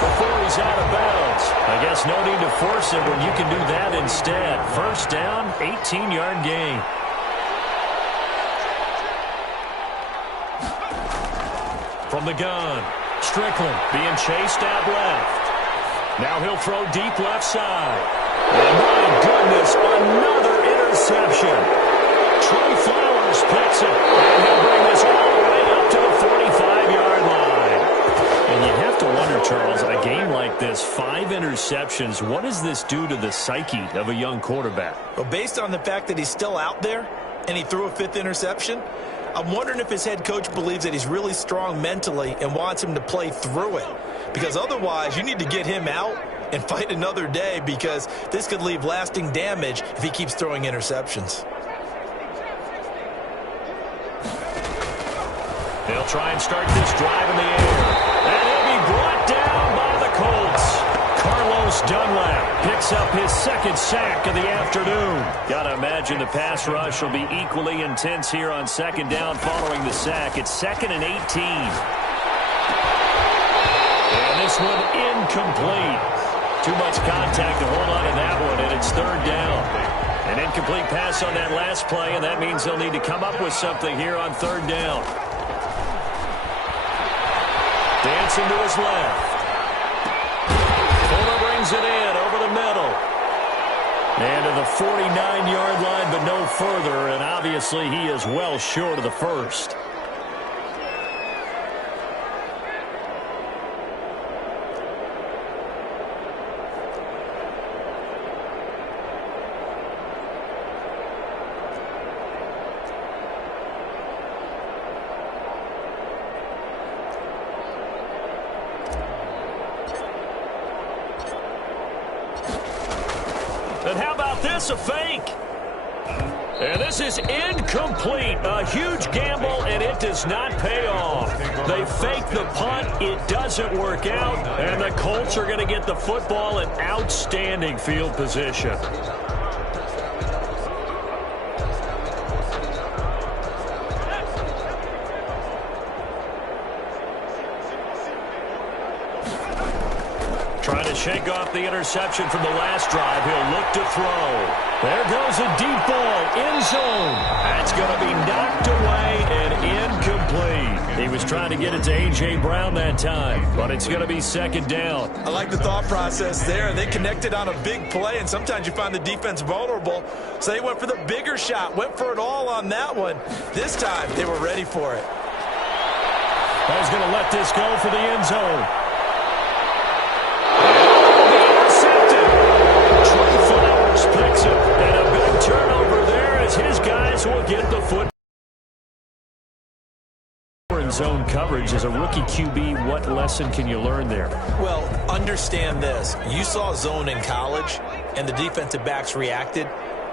before he's out of bounds. I guess no need to force it when you can do that instead. 1st down, 18-yard gain. From the gun, Strickland being chased out left. Now he'll throw deep left side. And my goodness, another interception. Trey Flowers picks it, and he'll bring this all the way up to the 45-yard line. And you have to wonder, Charles, a game like this, 5 interceptions, what does this do to the psyche of a young quarterback? Well, based on the fact that he's still out there and he threw a 5th interception, I'm wondering if his head coach believes that he's really strong mentally and wants him to play through it. Because otherwise, you need to get him out and fight another day, because this could leave lasting damage if he keeps throwing interceptions. They'll try and start this drive in the air. And he'll be brought down by the Colts. Carlos Dunlap picks up his 2nd sack of the afternoon. Got to imagine the pass rush will be equally intense here on 2nd down following the sack. It's 2nd and 18. And this one incomplete. Too much contact to hold on to that one, and it's 3rd down. An incomplete pass on that last play, and that means they'll need to come up with something here on 3rd down. Dancing to his left. Fuller brings it in over the middle. And to the 49-yard line, but no further, and obviously he is well short of the 1st. And how about this, a fake? And this is incomplete. A huge gamble, and it does not pay off. They fake the punt. It doesn't work out, and the Colts are going to get the football in outstanding field position. Trying to shake off the interception from the last drive. He'll look to throw. There goes a deep ball. End zone. That's going to be knocked away and incomplete. He was trying to get it to A.J. Brown that time, but it's going to be second down. I like the thought process there. They connected on a big play, and sometimes you find the defense vulnerable, so they went for the bigger shot, went for it all on that one. This time, they were ready for it. Ball's going to let this go for the end zone. Trey Flowers picks it, and a big turnover there as his guys will get the foot. In zone coverage as a rookie QB, what lesson can you learn there? Well, understand this. You saw zone in college, and the defensive backs reacted,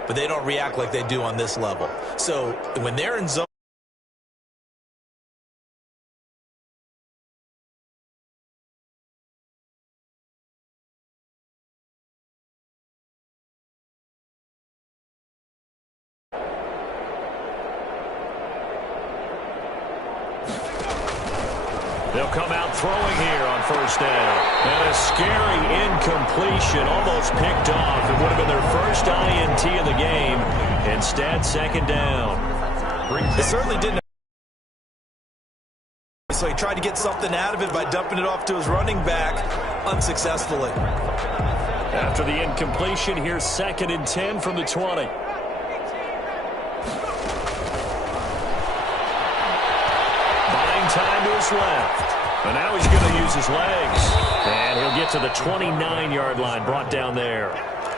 but they don't react like they do on this level. So when they're in zone, they'll come out throwing here on first down. And a scary incompletion, almost picked off. It would have been their first INT of the game. Instead, second down. it certainly didn't. So he tried to get something out of it by dumping it off to his running back unsuccessfully. After the incompletion, here's 2nd and 10 from the 20. Buying time to his left. And now he's going to use his legs. And he'll get to the 29-yard line, brought down there.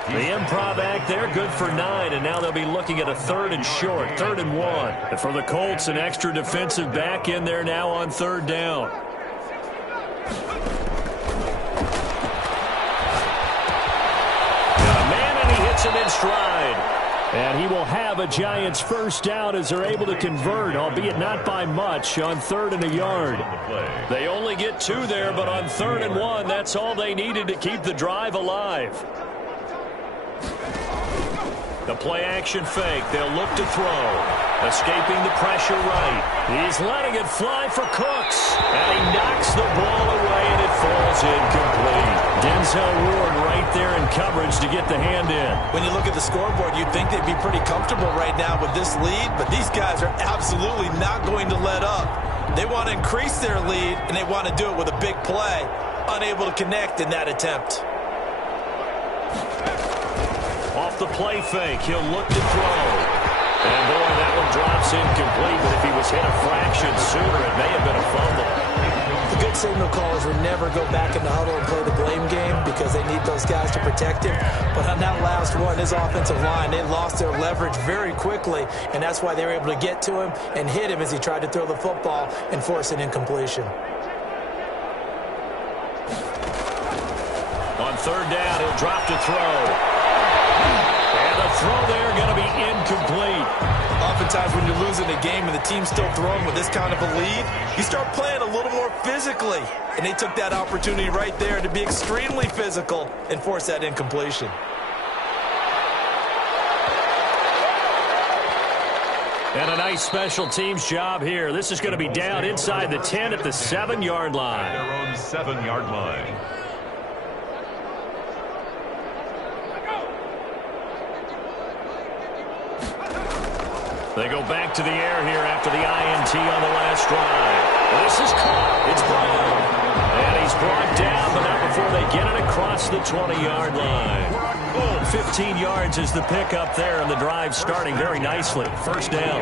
The improv act there, good for 9, and now they'll be looking at a 3rd and short, 3rd and 1. And for the Colts, an extra defensive back in there now on 3rd down. Got a man, and he hits him in stride. And he will have a Giants first down as they're able to convert, albeit not by much, on 3rd and a yard. They only get 2 there, but on 3rd and 1, that's all they needed to keep the drive alive. The play-action fake. They'll look to throw. Escaping the pressure right. He's letting it fly for Cooks. And he knocks the ball away, and it falls incomplete. Denzel Ward right there in coverage to get the hand in. When you look at the scoreboard, you'd think they'd be pretty comfortable right now with this lead, but these guys are absolutely not going to let up. They want to increase their lead, and they want to do it with a big play. Unable to connect in that attempt. Off the play fake, he'll look to throw. And boy, that one drops incomplete, but if he was hit a fraction sooner, it may have been a fumble. The good signal callers would never go back in the huddle and play the blame game because they need those guys to protect him. But on that last one, his offensive line, they lost their leverage very quickly, and that's why they were able to get to him and hit him as he tried to throw the football and force an incompletion. On 3rd down, he'll drop to throw. And the throw there going to be incomplete. Oftentimes when you're losing a game and the team's still throwing with this kind of a lead, you start playing a little more physically. And they took that opportunity right there to be extremely physical and force that incompletion. And a nice special teams job here. This is going to be down inside the 10 at the 7-yard line. Their own 7-yard line. They go back to the air here after the INT on the last drive. This is caught. It's Brown. And he's brought down, but not before they get it across the 20-yard line. Boom, 15 yards is the pickup there, and the drive starting very nicely. First down.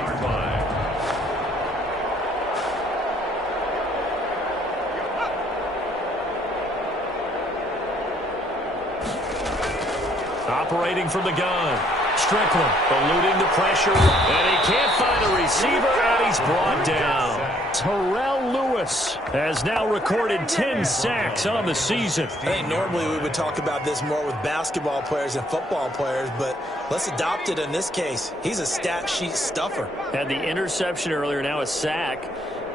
Operating from the gun. Strickland eluding the pressure, and he can't find a receiver, and he's brought down. Terrell Lewis has now recorded 10 sacks on the season. I think normally we would talk about this more with basketball players and football players, but let's adopt it in this case. He's a stat sheet stuffer. Had the interception earlier, now a sack.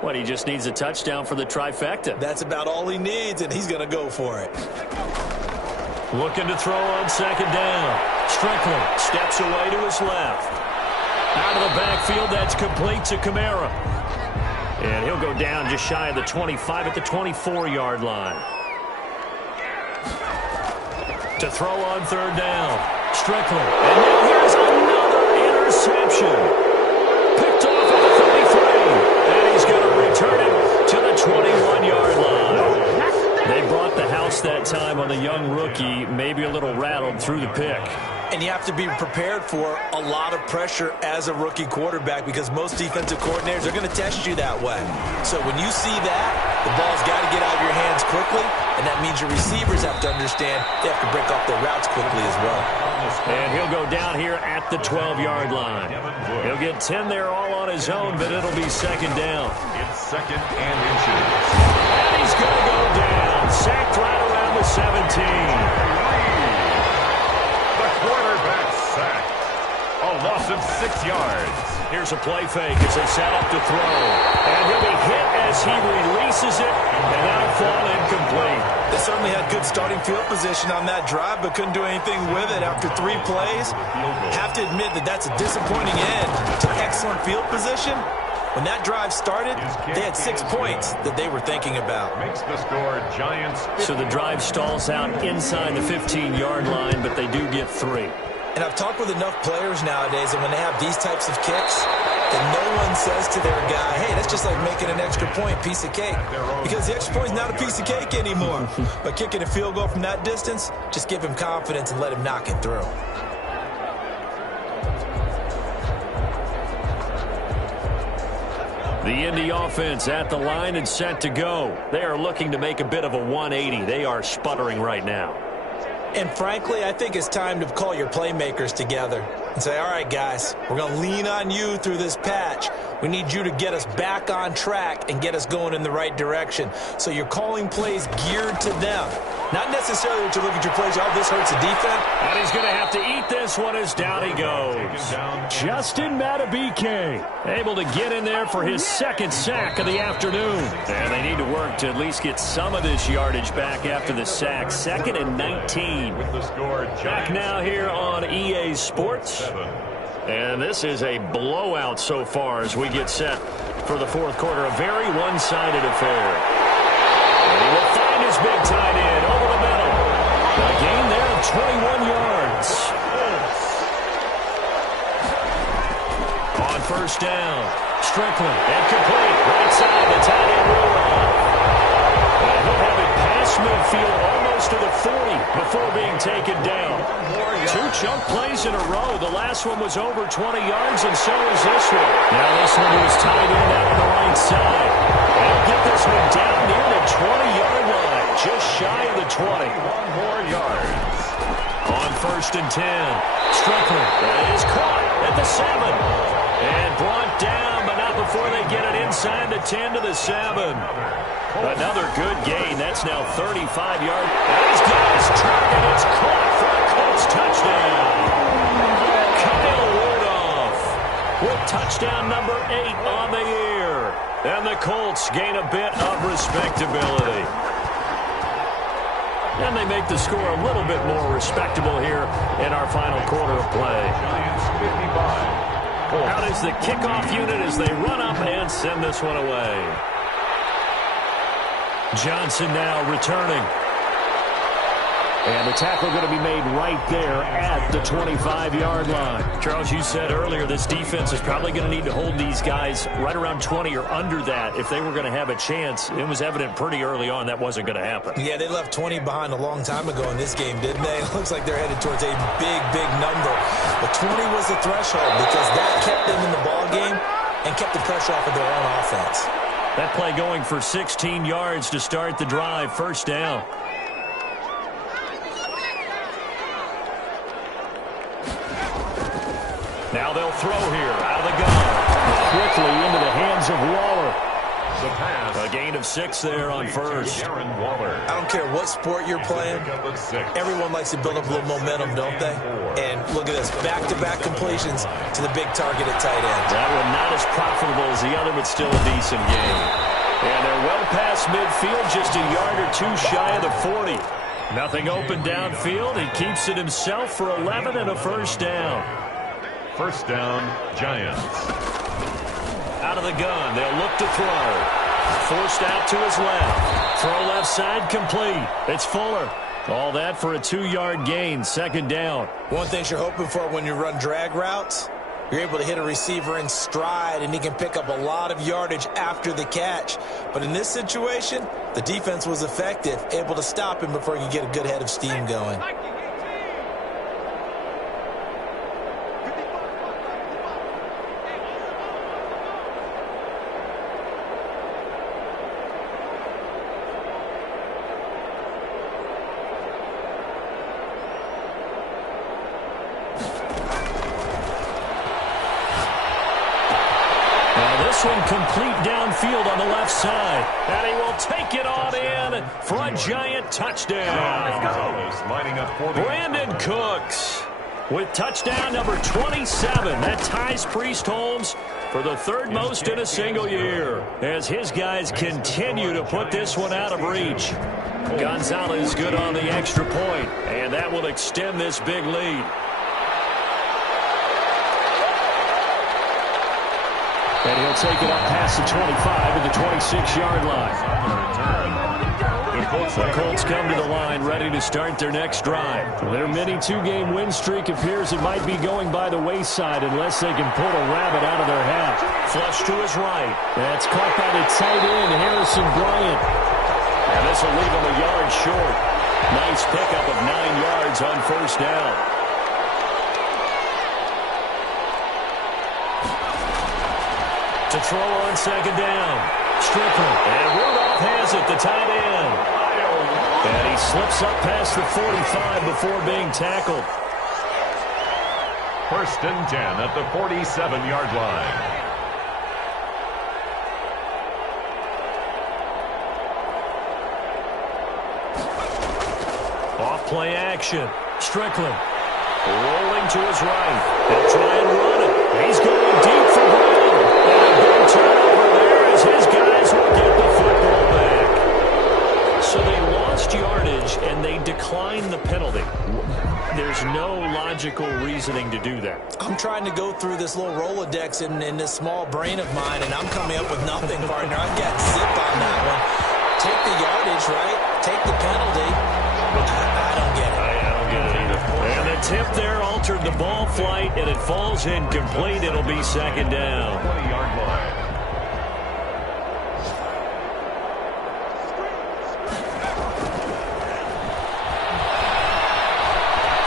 What, he just needs a touchdown for the trifecta. That's about all he needs, and he's going to go for it. Looking to throw on 2nd down. Strickland steps away to his left. Out of the backfield, that's complete to Kamara. And he'll go down just shy of the 25 at the 24-yard line. To throw on 3rd down. Strickland. And now here's another interception. Picked off at the 33. And he's going to return it to missed that time on the young rookie, maybe a little rattled through the pick. And you have to be prepared for a lot of pressure as a rookie quarterback because most defensive coordinators are going to test you that way. So when you see that, the ball's got to get out of your hands quickly, and that means your receivers have to understand they have to break off their routes quickly as well. And he'll go down here at the 12-yard line. He'll get 10 there all on his own, but it'll be second down. It's second and inches. And he's going to go down. Sacked right around the 17. Quarterback sack. A loss of 6 yards. Here's a play fake as they set up to throw. And he'll be hit as he releases it, and that'll fall incomplete. They certainly had good starting field position on that drive, but couldn't do anything with it after 3 plays. Have to admit that that's a disappointing end to excellent field position. When that drive started, they had 6 points that they were thinking about. Makes the score Giants. So the drive stalls out inside the 15-yard line, but they do get 3. And I've talked with enough players nowadays, and when they have these types of kicks, that no one says to their guy, hey, that's just like making an extra point, piece of cake. Because the extra point is not a piece of cake anymore. But kicking a field goal from that distance, just give him confidence and let him knock it through. The Indy offense at the line and set to go. They are looking to make a bit of a 180. They are sputtering right now. And frankly, I think it's time to call your playmakers together and say, all right, guys, we're going to lean on you through this patch. We need you to get us back on track and get us going in the right direction. So you're calling plays geared to them. Not necessarily what you look at your plays, oh, this hurts the defense. And he's going to have to eat this one as down he goes. Justin Matabike able to get in there for his second sack of the afternoon. And they need to work to at least get some of this yardage back after the sack. 2nd and 19. With the score, Back now here on EA Sports. And this is a blowout so far as we get set for the fourth quarter. A very one-sided affair. And he will find his big tight end over the middle. A gain there of 21 yards. On first down, Strickland, incomplete. Right side, the tight end will run. And he'll have it past midfield almost to the 40 before being taken down. 2 chunk plays in a row. The last one was over 20 yards, and so is this one. Now this one was tight end out on the right side. And he'll get this one down near the 20-yard line, just shy of the 20. 1 more yard. On first and 10, Strickland, that is caught at the 7. And brought down, but not before they get it inside the 10 to the 7. Another good gain. That's now 35 yards. And he's got his target. It's caught for a Colts touchdown. Kyle Rudolph with touchdown number 8 on the year. And the Colts gain a bit of respectability. And they make the score a little bit more respectable here in our final quarter of play. Giants 55. Out is the kickoff unit as they run up and send this one away. Johnson now returning. And the tackle going to be made right there at the 25-yard line. Charles, you said earlier this defense is probably going to need to hold these guys right around 20 or under that if they were going to have a chance. It was evident pretty early on that wasn't going to happen. Yeah, they left 20 behind a long time ago in this game, didn't they? It looks like they're headed towards a big, big number. But 20 was the threshold because that kept them in the ball game and kept the pressure off of their own offense. That play going for 16 yards to start the drive. First down. Now they'll throw here out of the gun. Quickly into the hands of Waller. The pass. A gain of 6 there on first. I don't care what sport you're playing. Everyone likes to build up a little momentum, don't they? And look at this. Back-to-back completions to the big target at tight end. That one not as profitable as the other, but still a decent gain. And they're well past midfield, just a yard or 2 shy of the 40. Nothing open downfield. He keeps it himself for 11 and a first down. First down, Giants. Out of the gun, they'll look to throw. Forced out to his left. Throw left side complete. It's Fuller. All that for a 2-yard gain, second down. One thing you're hoping for when you run drag routes, You're able to hit a receiver in stride, and he can pick up a lot of yardage after the catch. But in this situation, the defense was effective, able to stop him before he could get a good head of steam going. This one complete downfield on the left side. And he will take it on in for a giant touchdown. Lining up for the Brandon Cooks with touchdown number 27. That ties Priest Holmes for the third most in a single year as his guys continue to put this one out of reach. Gonzalez good on the extra point, and that will extend this big lead. And he'll take it up past the 25 to the 26-yard line. The Colts come to the line ready to start their next drive. Their mini two-game win streak appears it might be going by the wayside unless they can pull a rabbit out of their hat. Flush to his right. That's caught by the tight end, Harrison Bryant. And this will leave him a yard short. Nice pickup of 9 yards on first down. To throw on second down. Strickland. And Rudolph has it, the tight end. And he slips up past the 45 before being tackled. First and 10 at the 47-yard line. Off play action. Strickland. Rolling to his right. They'll try and run it. He's going deep for Brown. Turnover there as his guys will get the football back. So they lost yardage and they declined the penalty. There's no logical reasoning to do that. I'm trying to go through this little Rolodex in this small brain of mine, and I'm coming up with nothing, partner. I've got zip on that one. Take the yardage, right? Take the penalty. I don't get it. I don't get it either. And the tip there altered the ball flight, and it falls incomplete. It'll be second down. 20-yard line.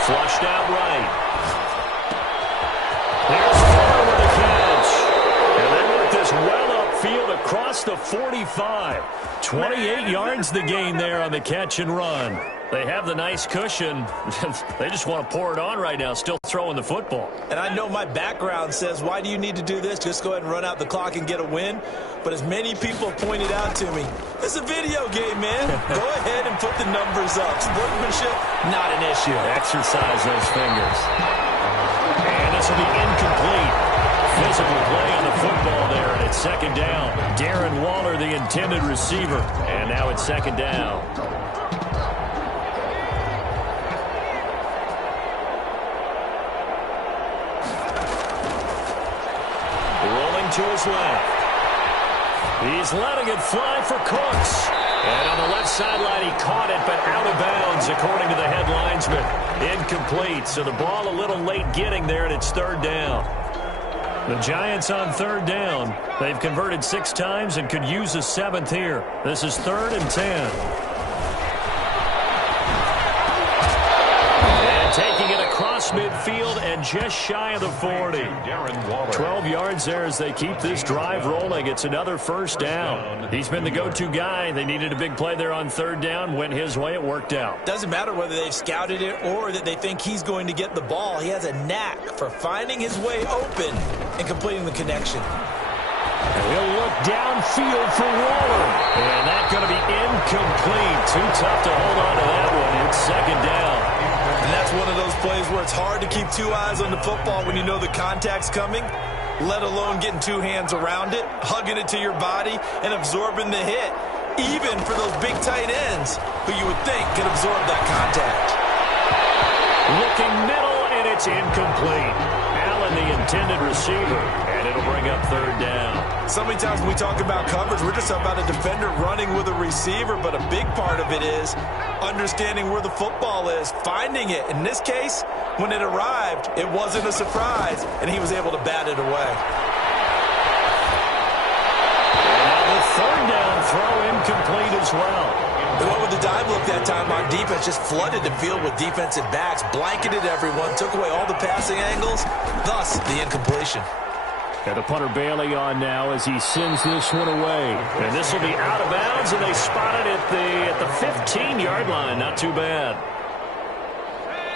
Flushed out right. There's Fuller with the catch. And they let this well upfield across the 45. 28 yards the gain there on the catch and run. They have the nice cushion. They just want to pour it on right now, still throwing the football. And I know my background says, why do you need to do this? Just go ahead and run out the clock and get a win. But as many people pointed out to me, it's a video game, man. Go ahead and put the numbers up. Sportsmanship, not an issue. Exercise those fingers. And this will be incomplete. Physical play on the football there, and it's second down. Darren Waller, the intended receiver. And now it's second down. To his left. He's letting it fly for Cooks. And on the left sideline, he caught it, but out of bounds, according to the head linesman. Incomplete, so the ball a little late getting there, and it's third down. The Giants on third down. They've converted 6 times and could use a 7th here. This is 3rd and 10. Taking it across midfield and just shy of the 40. 12 yards there as they keep this drive rolling. It's another first down. He's been the go-to guy. They needed a big play there on third down. Went his way. It worked out. Doesn't matter whether they've scouted it or that they think he's going to get the ball. He has a knack for finding his way open and completing the connection. He'll look downfield for Waller. And that's going to be incomplete. Too tough to hold on to that one. It's second down. And that's one of those plays where it's hard to keep 2 eyes on the football when you know the contact's coming, let alone getting 2 hands around it, hugging it to your body, and absorbing the hit, even for those big tight ends who you would think could absorb that contact. Looking middle, and it's incomplete. Allen, the intended receiver, and it'll bring up third down. So many times when we talk about coverage, we're just about a defender running with a receiver, but a big part of it is understanding where the football is, finding it. In this case, when it arrived, it wasn't a surprise, and he was able to bat it away. And now the third down throw incomplete as well. They went with the dive look that time on defense, just flooded the field with defensive backs, blanketed everyone, took away all the passing angles, thus the incompletion. And the punter Bailey on now as he sends this one away. And this will be out of bounds, and they spot it at the 15-yard line. Not too bad.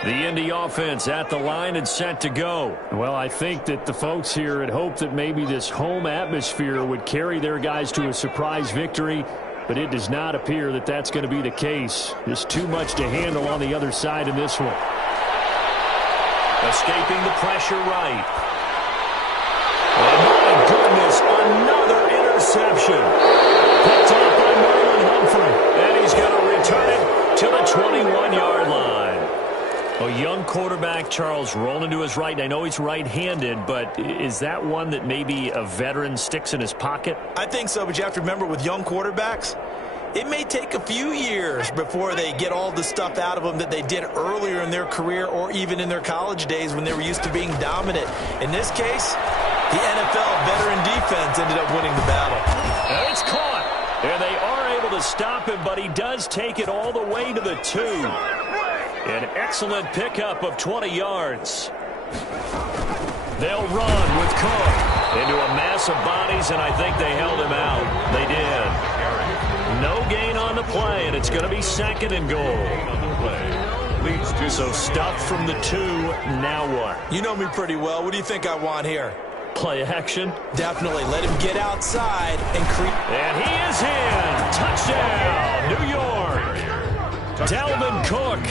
The Indy offense at the line and set to go. Well, I think that the folks here had hoped that maybe this home atmosphere would carry their guys to a surprise victory, but it does not appear that that's going to be the case. There's too much to handle on the other side in this one. Escaping the pressure right. Oh, my goodness, another interception. Picked up by Marlon Humphrey, and he's going to return it to the 21-yard line. A young quarterback, Charles, rolling to his right. I know he's right-handed, but is that one that maybe a veteran sticks in his pocket? I think so, but you have to remember with young quarterbacks, it may take a few years before they get all the stuff out of them that they did earlier in their career or even in their college days when they were used to being dominant. In this case, the NFL veteran defense ended up winning the battle. And it's caught, and they are able to stop him, but he does take it all the way to the 2. An excellent pickup of 20 yards. They'll run with Cook into a mass of bodies, and I think they held him out. They did. No gain on the play, and it's going to be 2nd and goal. So stuff from the 2. Now what? You know me pretty well. What do you think I want here? Play action? Definitely. Let him get outside and creep. And he is in. Touchdown, New York. Dalvin Cook,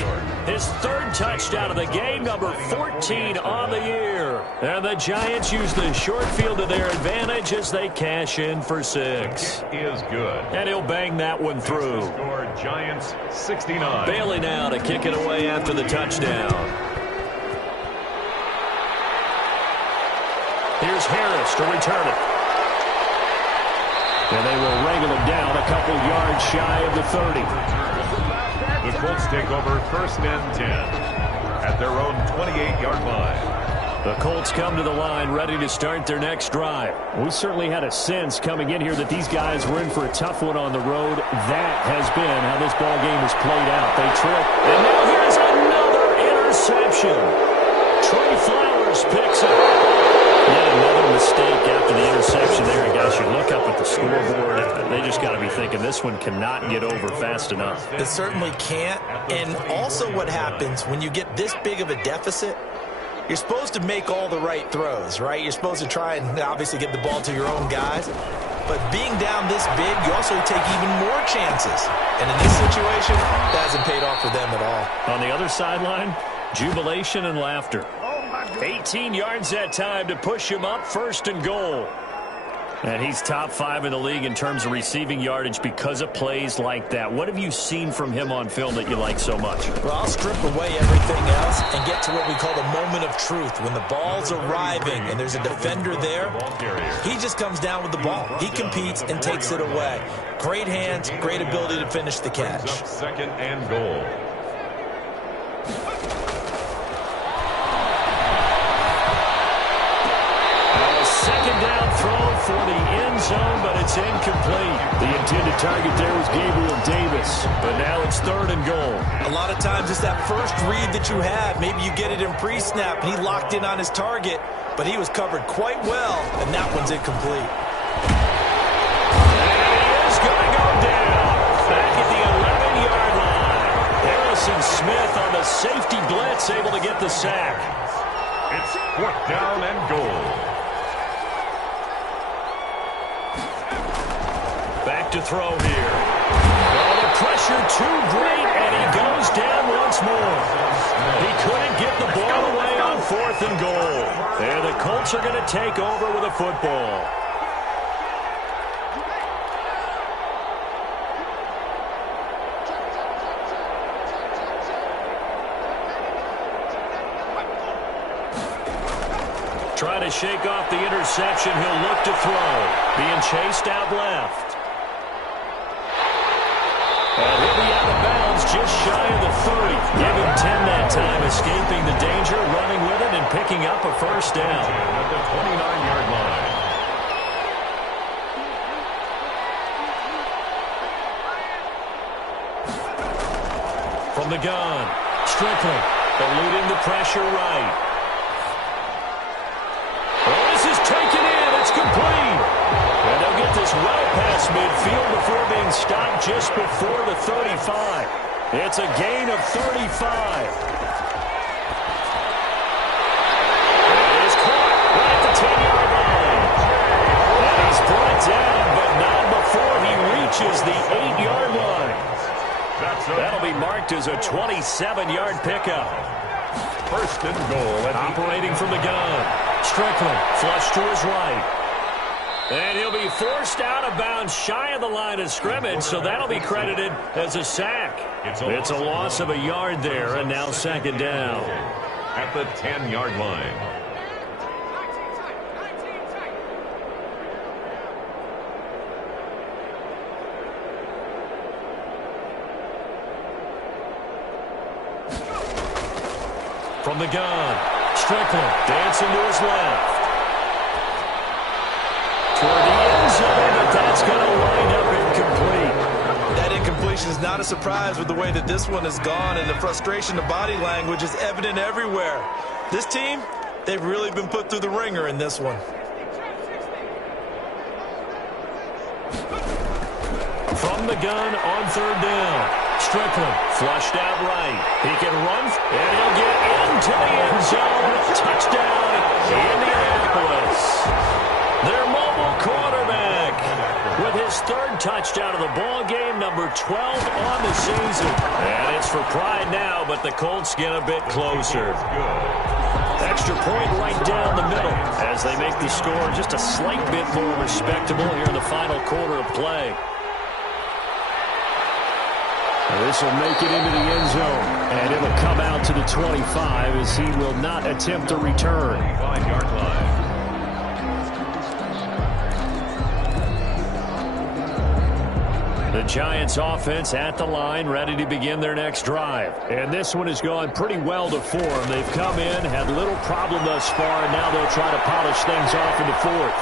his 3rd touchdown of the game, number 14 on the year. And the Giants use the short field to their advantage as they cash in for 6. Is good. And he'll bang that one through. Score Giants 69. Bailey now to kick it away after the touchdown. Here's Harris to return it. And they will wrangle him down a couple yards shy of the 30. The Colts take over 1st and 10 at their own 28-yard line. The Colts come to the line ready to start their next drive. We certainly had a sense coming in here that these guys were in for a tough one on the road. That has been how this ball game has played out. They trip. And now here's another interception. Trey Flowers picks it. Yet another mistake after the interception there. And guys, you look up at the scoreboard, they just got to be thinking this one cannot get over fast enough. It certainly can't. And also what happens when you get this big of a deficit, you're supposed to make all the right throws, right? You're supposed to try and obviously get the ball to your own guys. But being down this big, you also take even more chances. And in this situation, that hasn't paid off for them at all. On the other sideline, jubilation and laughter. 18 yards that time to push him up 1st and goal. And he's top 5 in the league in terms of receiving yardage because of plays like that. What have you seen from him on film that you like so much? Well, I'll strip away everything else and get to what we call the moment of truth. When the ball's arriving and there's a defender there, he just comes down with the ball. He competes and takes it away. Great hands, great ability to finish the catch. 2nd and goal. Second down throw for the end zone, but it's incomplete. The intended target there was Gabriel Davis, but now it's 3rd and goal. A lot of times it's that first read that you have. Maybe you get it in pre-snap, and he locked in on his target, but he was covered quite well, and that one's incomplete. And he is going to go down back at the 11-yard line. Harrison Smith on the safety blitz, able to get the sack. It's 4th down and goal. Back to throw here. Oh, the pressure too great, and he goes down once more. He couldn't get the ball away on 4th and goal. And the Colts are going to take over with a football. Trying to shake off the interception. He'll look to throw. Being chased out left. And he'll be out of bounds just shy of the the 30. Give him 10 that time, escaping the danger, running with it, and picking up a first down. At the 29-yard line. From the gun, Strickland eluding the pressure right. Oh, this is taken in. It's complete. And they'll get this well past midfield before being stopped just before the 35. It's a gain of 35. It is caught right at the 10-yard line. And he's brought down, but not before he reaches the 8-yard line. That'll be marked as a 27-yard pickup. First and goal. Operating from the gun. Strickland flush to his right. And he'll be forced out of bounds shy of the line of scrimmage, so that'll be credited as a sack. It's a loss of a yard there, and now second down. At the 10-yard line. From the gun, Strickland dancing to his left. Toward the end zone, but that's going to wind up incomplete. That incompletion is not a surprise with the way that this one has gone, and the frustration, the body language is evident everywhere. This team, they've really been put through the ringer in this one. From the gun on third down. Strickland flushed out right. He can run, and he'll get into the end zone. Touchdown, Indianapolis. Their mobile quarterback with his third touchdown of the ball game, number 12 on the season. And it's for pride now, but the Colts get a bit closer. Extra point right down the middle as they make the score just a slight bit more respectable here in the final quarter of play. This will make it into the end zone, and it'll come out to the 25 as he will not attempt a return. 5-yard line. The Giants offense at the line, ready to begin their next drive. And this one has gone pretty well to form. They've come in, had little problem thus far, and now they'll try to polish things off in the fourth.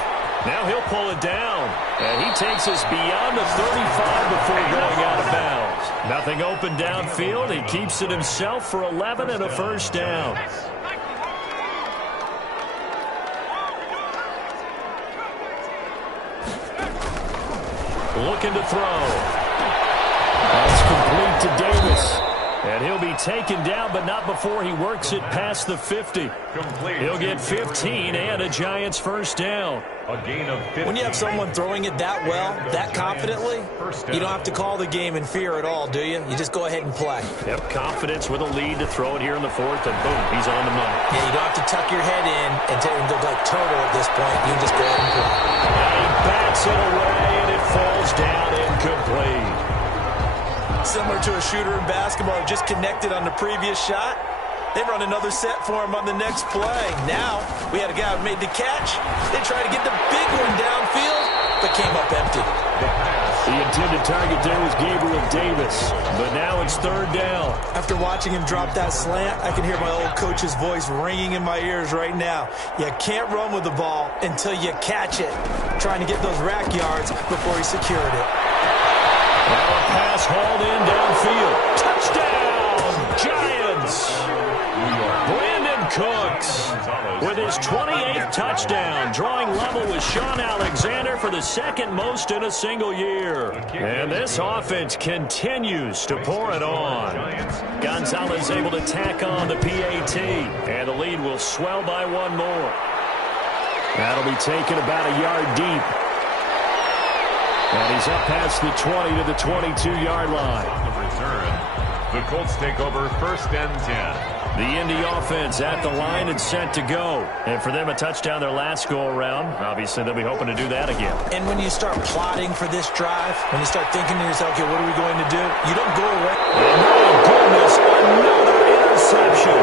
Now he'll pull it down, and he takes us beyond the 35 before going out of bounds. Nothing open downfield. He keeps it himself for 11 and a first down. Looking to throw. That's complete to Davis. And he'll be taken down, but not before he works it past the 50. He'll get 15 and a Giants first down. A gain of 15. When you have someone throwing it that well, that confidently, you don't have to call the game in fear at all, do you? You just go ahead and play. Yep, confidence with a lead to throw it here in the fourth, and boom, he's on the money. Yeah, you don't have to tuck your head in and go like turtle at this point. You can just go ahead and play. And he bats it away, and it falls down incomplete. Similar to a shooter in basketball, just connected on the previous shot. They run another set for him on the next play. Now, we had a guy who made the catch. They tried to get the big one downfield, but came up empty. The intended target there was Gabriel Davis, but now it's third down. After watching him drop that slant, I can hear my old coach's voice ringing in my ears right now. You can't run with the ball until you catch it. Trying to get those rack yards before he secured it. Now a pass hauled in downfield. Touchdown, Giants! Brandon Cooks with his 28th touchdown, drawing level with Shaun Alexander for the second most in a single year. And this offense continues to pour it on. Gonzalez able to tack on the PAT, and the lead will swell by one more. That'll be taken about a yard deep. And he's up past the 20 to the 22-yard line. On the return, the Colts take over first and 10. The Indy offense at the line and set to go. And for them, a touchdown their last go-around. Obviously, they'll be hoping to do that again. And when you start plotting for this drive, when you start thinking to yourself, okay, what are we going to do? You don't go away. And my goodness, another interception.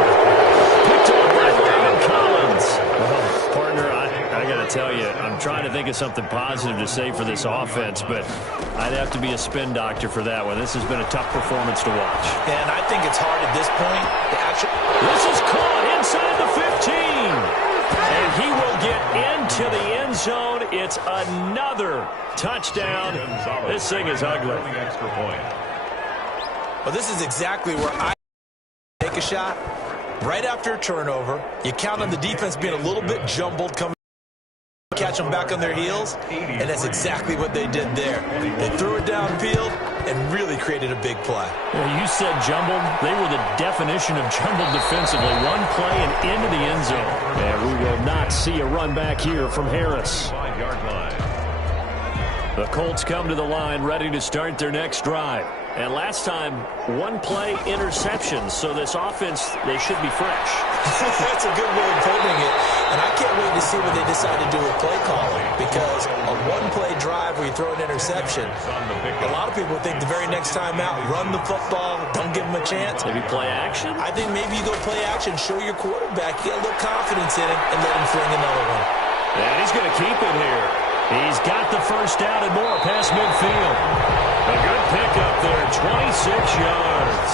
Picked up by Landon Collins. Partner, I got to I tell you, I'm trying to think of something positive to say for this offense, but I'd have to be a spin doctor for that one. This has been a tough performance to watch. And I think it's hard at this point to actually... This is caught inside the 15. And he will get into the end zone. It's another touchdown. This thing is ugly. Extra point. Well, this is exactly where I take a shot. Right after a turnover, you count on the defense being a little bit jumbled, coming catch them back on their heels, and that's exactly what they did there. They threw it downfield and really created a big play. Well, you said jumbled. They were the definition of jumbled defensively. One play and into the end zone. And we will not see a run back here from Harris. 5-yard line. The Colts come to the line ready to start their next drive. And last time, one play interception. So this offense, they should be fresh. That's a good way of putting it. And I can't wait to see what they decide to do with play calling. Because a one-play drive where you throw an interception, a lot of people think the very next time out, run the football, don't give them a chance. Maybe play action? I think maybe you go play action, show your quarterback, get a little confidence in him, and let him fling another one. And he's going to keep it here. He's got the first down and more past midfield. A good pickup there, 26 yards.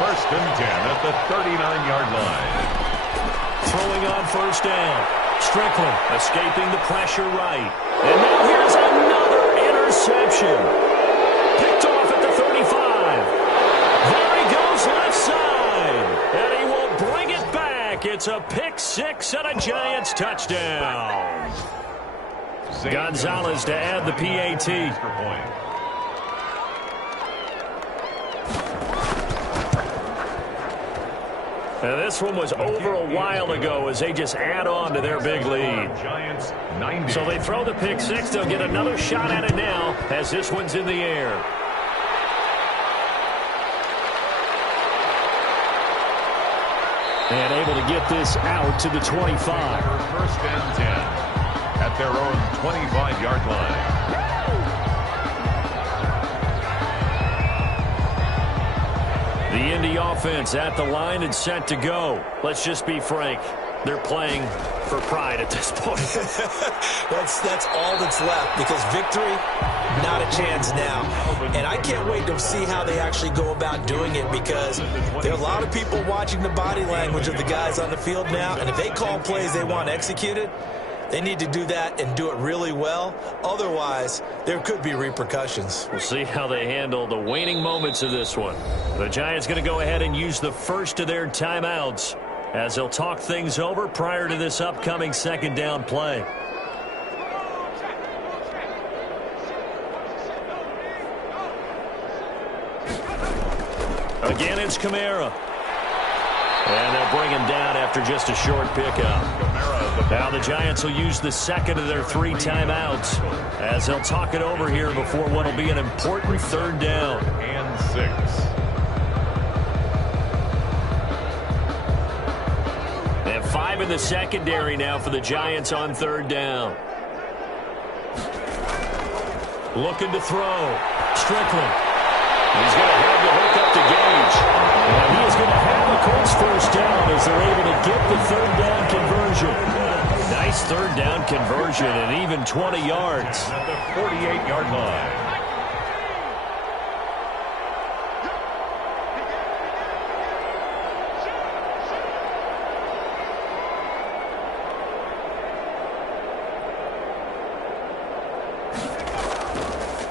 First and 10 at the 39-yard line. Throwing on first down. Strickland escaping the pressure right. And now here's another interception. Picked off at the 35. There he goes left side. And he will bring it back. It's a pick six and a Giants touchdown. Gonzalez to add the PAT. Now this one was over a while ago as they just add on to their big lead. Giants 90. So they throw the pick six. They'll get another shot at it now as this one's in the air. And able to get this out to the 25. First and 10 at their own 25-yard line. The Indy offense at the line and set to go. Let's just be frank. They're playing for pride at this point. That's all that's left because victory, not a chance now. And I can't wait to see how they actually go about doing it because there are a lot of people watching the body language of the guys on the field now. And if they call plays they want executed, they need to do that and do it really well. Otherwise, there could be repercussions. We'll see how they handle the waning moments of this one. The Giants going to go ahead and use the first of their timeouts as they'll talk things over prior to this upcoming second down play. Again, it's Kamara. And they'll bring him down after just a short pickup. Now the Giants will use the second of their three timeouts as they'll talk it over here before what will be an important third down. And 6. They have 5 in the secondary now for the Giants on third down. Looking to throw. Strickland. He's going to have the hook up to Gage. And he is going to have the Colts first down as they're able to get the third down conversion. Nice third down conversion and even 20 yards. At the 48-yard line.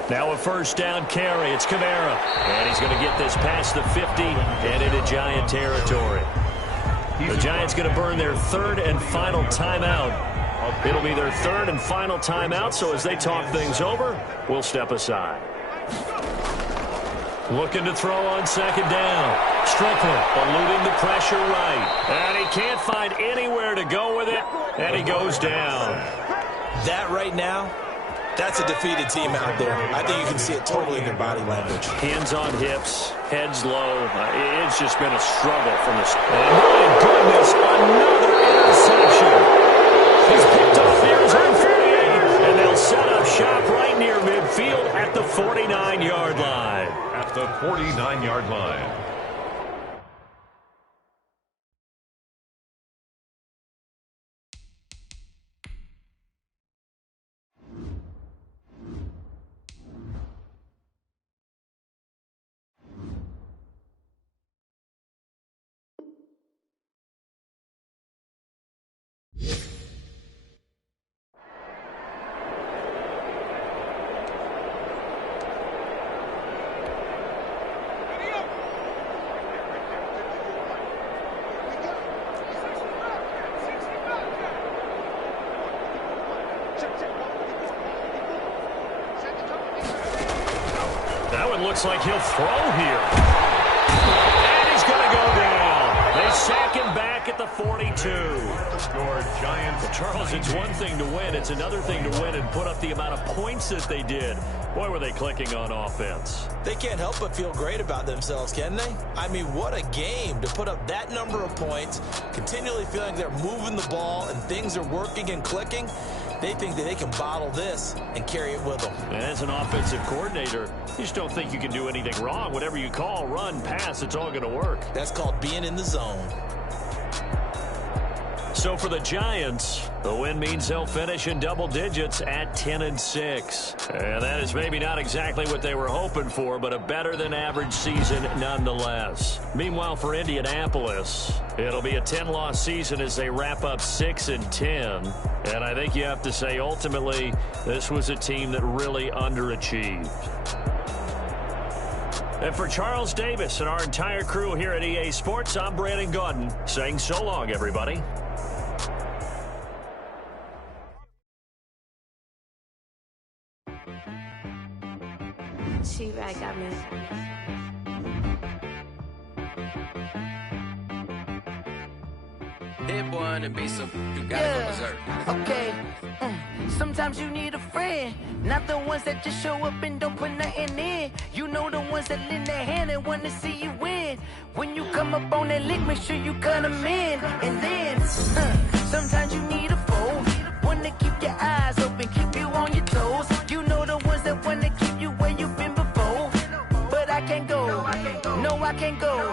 Now a first down carry. It's Kamara. And he's going to get this past the 50 and into Giant territory. The Giants going to burn their third and final timeout. It'll be their third and final timeout, so as they talk things over, we'll step aside. Looking to throw on second down. Strickland eluding the pressure right. And he can't find anywhere to go with it, and he goes down. That right now, that's a defeated team out there. I think you can see it totally in their body language. Hands on hips, heads low. It's just been a struggle from the start. And my goodness, another interception. He's picked off near his own 48, and they'll set up shop right near midfield at the 49-yard line. At the 49-yard line. Now it looks like he'll throw here. And he's going to go down. They sack him back at the 42. Score Giants. Well, Charles, it's one thing to win. It's another thing to win and put up the amount of points that they did. Boy, were they clicking on offense. They can't help but feel great about themselves, can they? I mean, what a game to put up that number of points, continually feeling they're moving the ball and things are working and clicking. They think that they can bottle this and carry it with them. And as an offensive coordinator, you just don't think you can do anything wrong. Whatever you call, run, pass, it's all going to work. That's called being in the zone. So for the Giants, the win means they'll finish in double digits at 10-6. And that is maybe not exactly what they were hoping for, but a better than average season nonetheless. Meanwhile, for Indianapolis, it'll be a 10-loss season as they wrap up 6-10. And I think you have to say, ultimately, this was a team that really underachieved. And for Charles Davis and our entire crew here at EA Sports, I'm Brandon Gaudin saying so long, everybody. She-Rag got me. Hit one and be some, you gotta go berserk. Okay. Sometimes you need a friend, not the ones that just show up and don't put nothing in. You know the ones that lend their hand and want to see you win. When you come up on that lick, make sure you cut them in. And then, sometimes you need a foe, one to keep your eyes open, keep you on your toes. You know the ones that want to keep you where you've been before. But I can't go, no I can't go.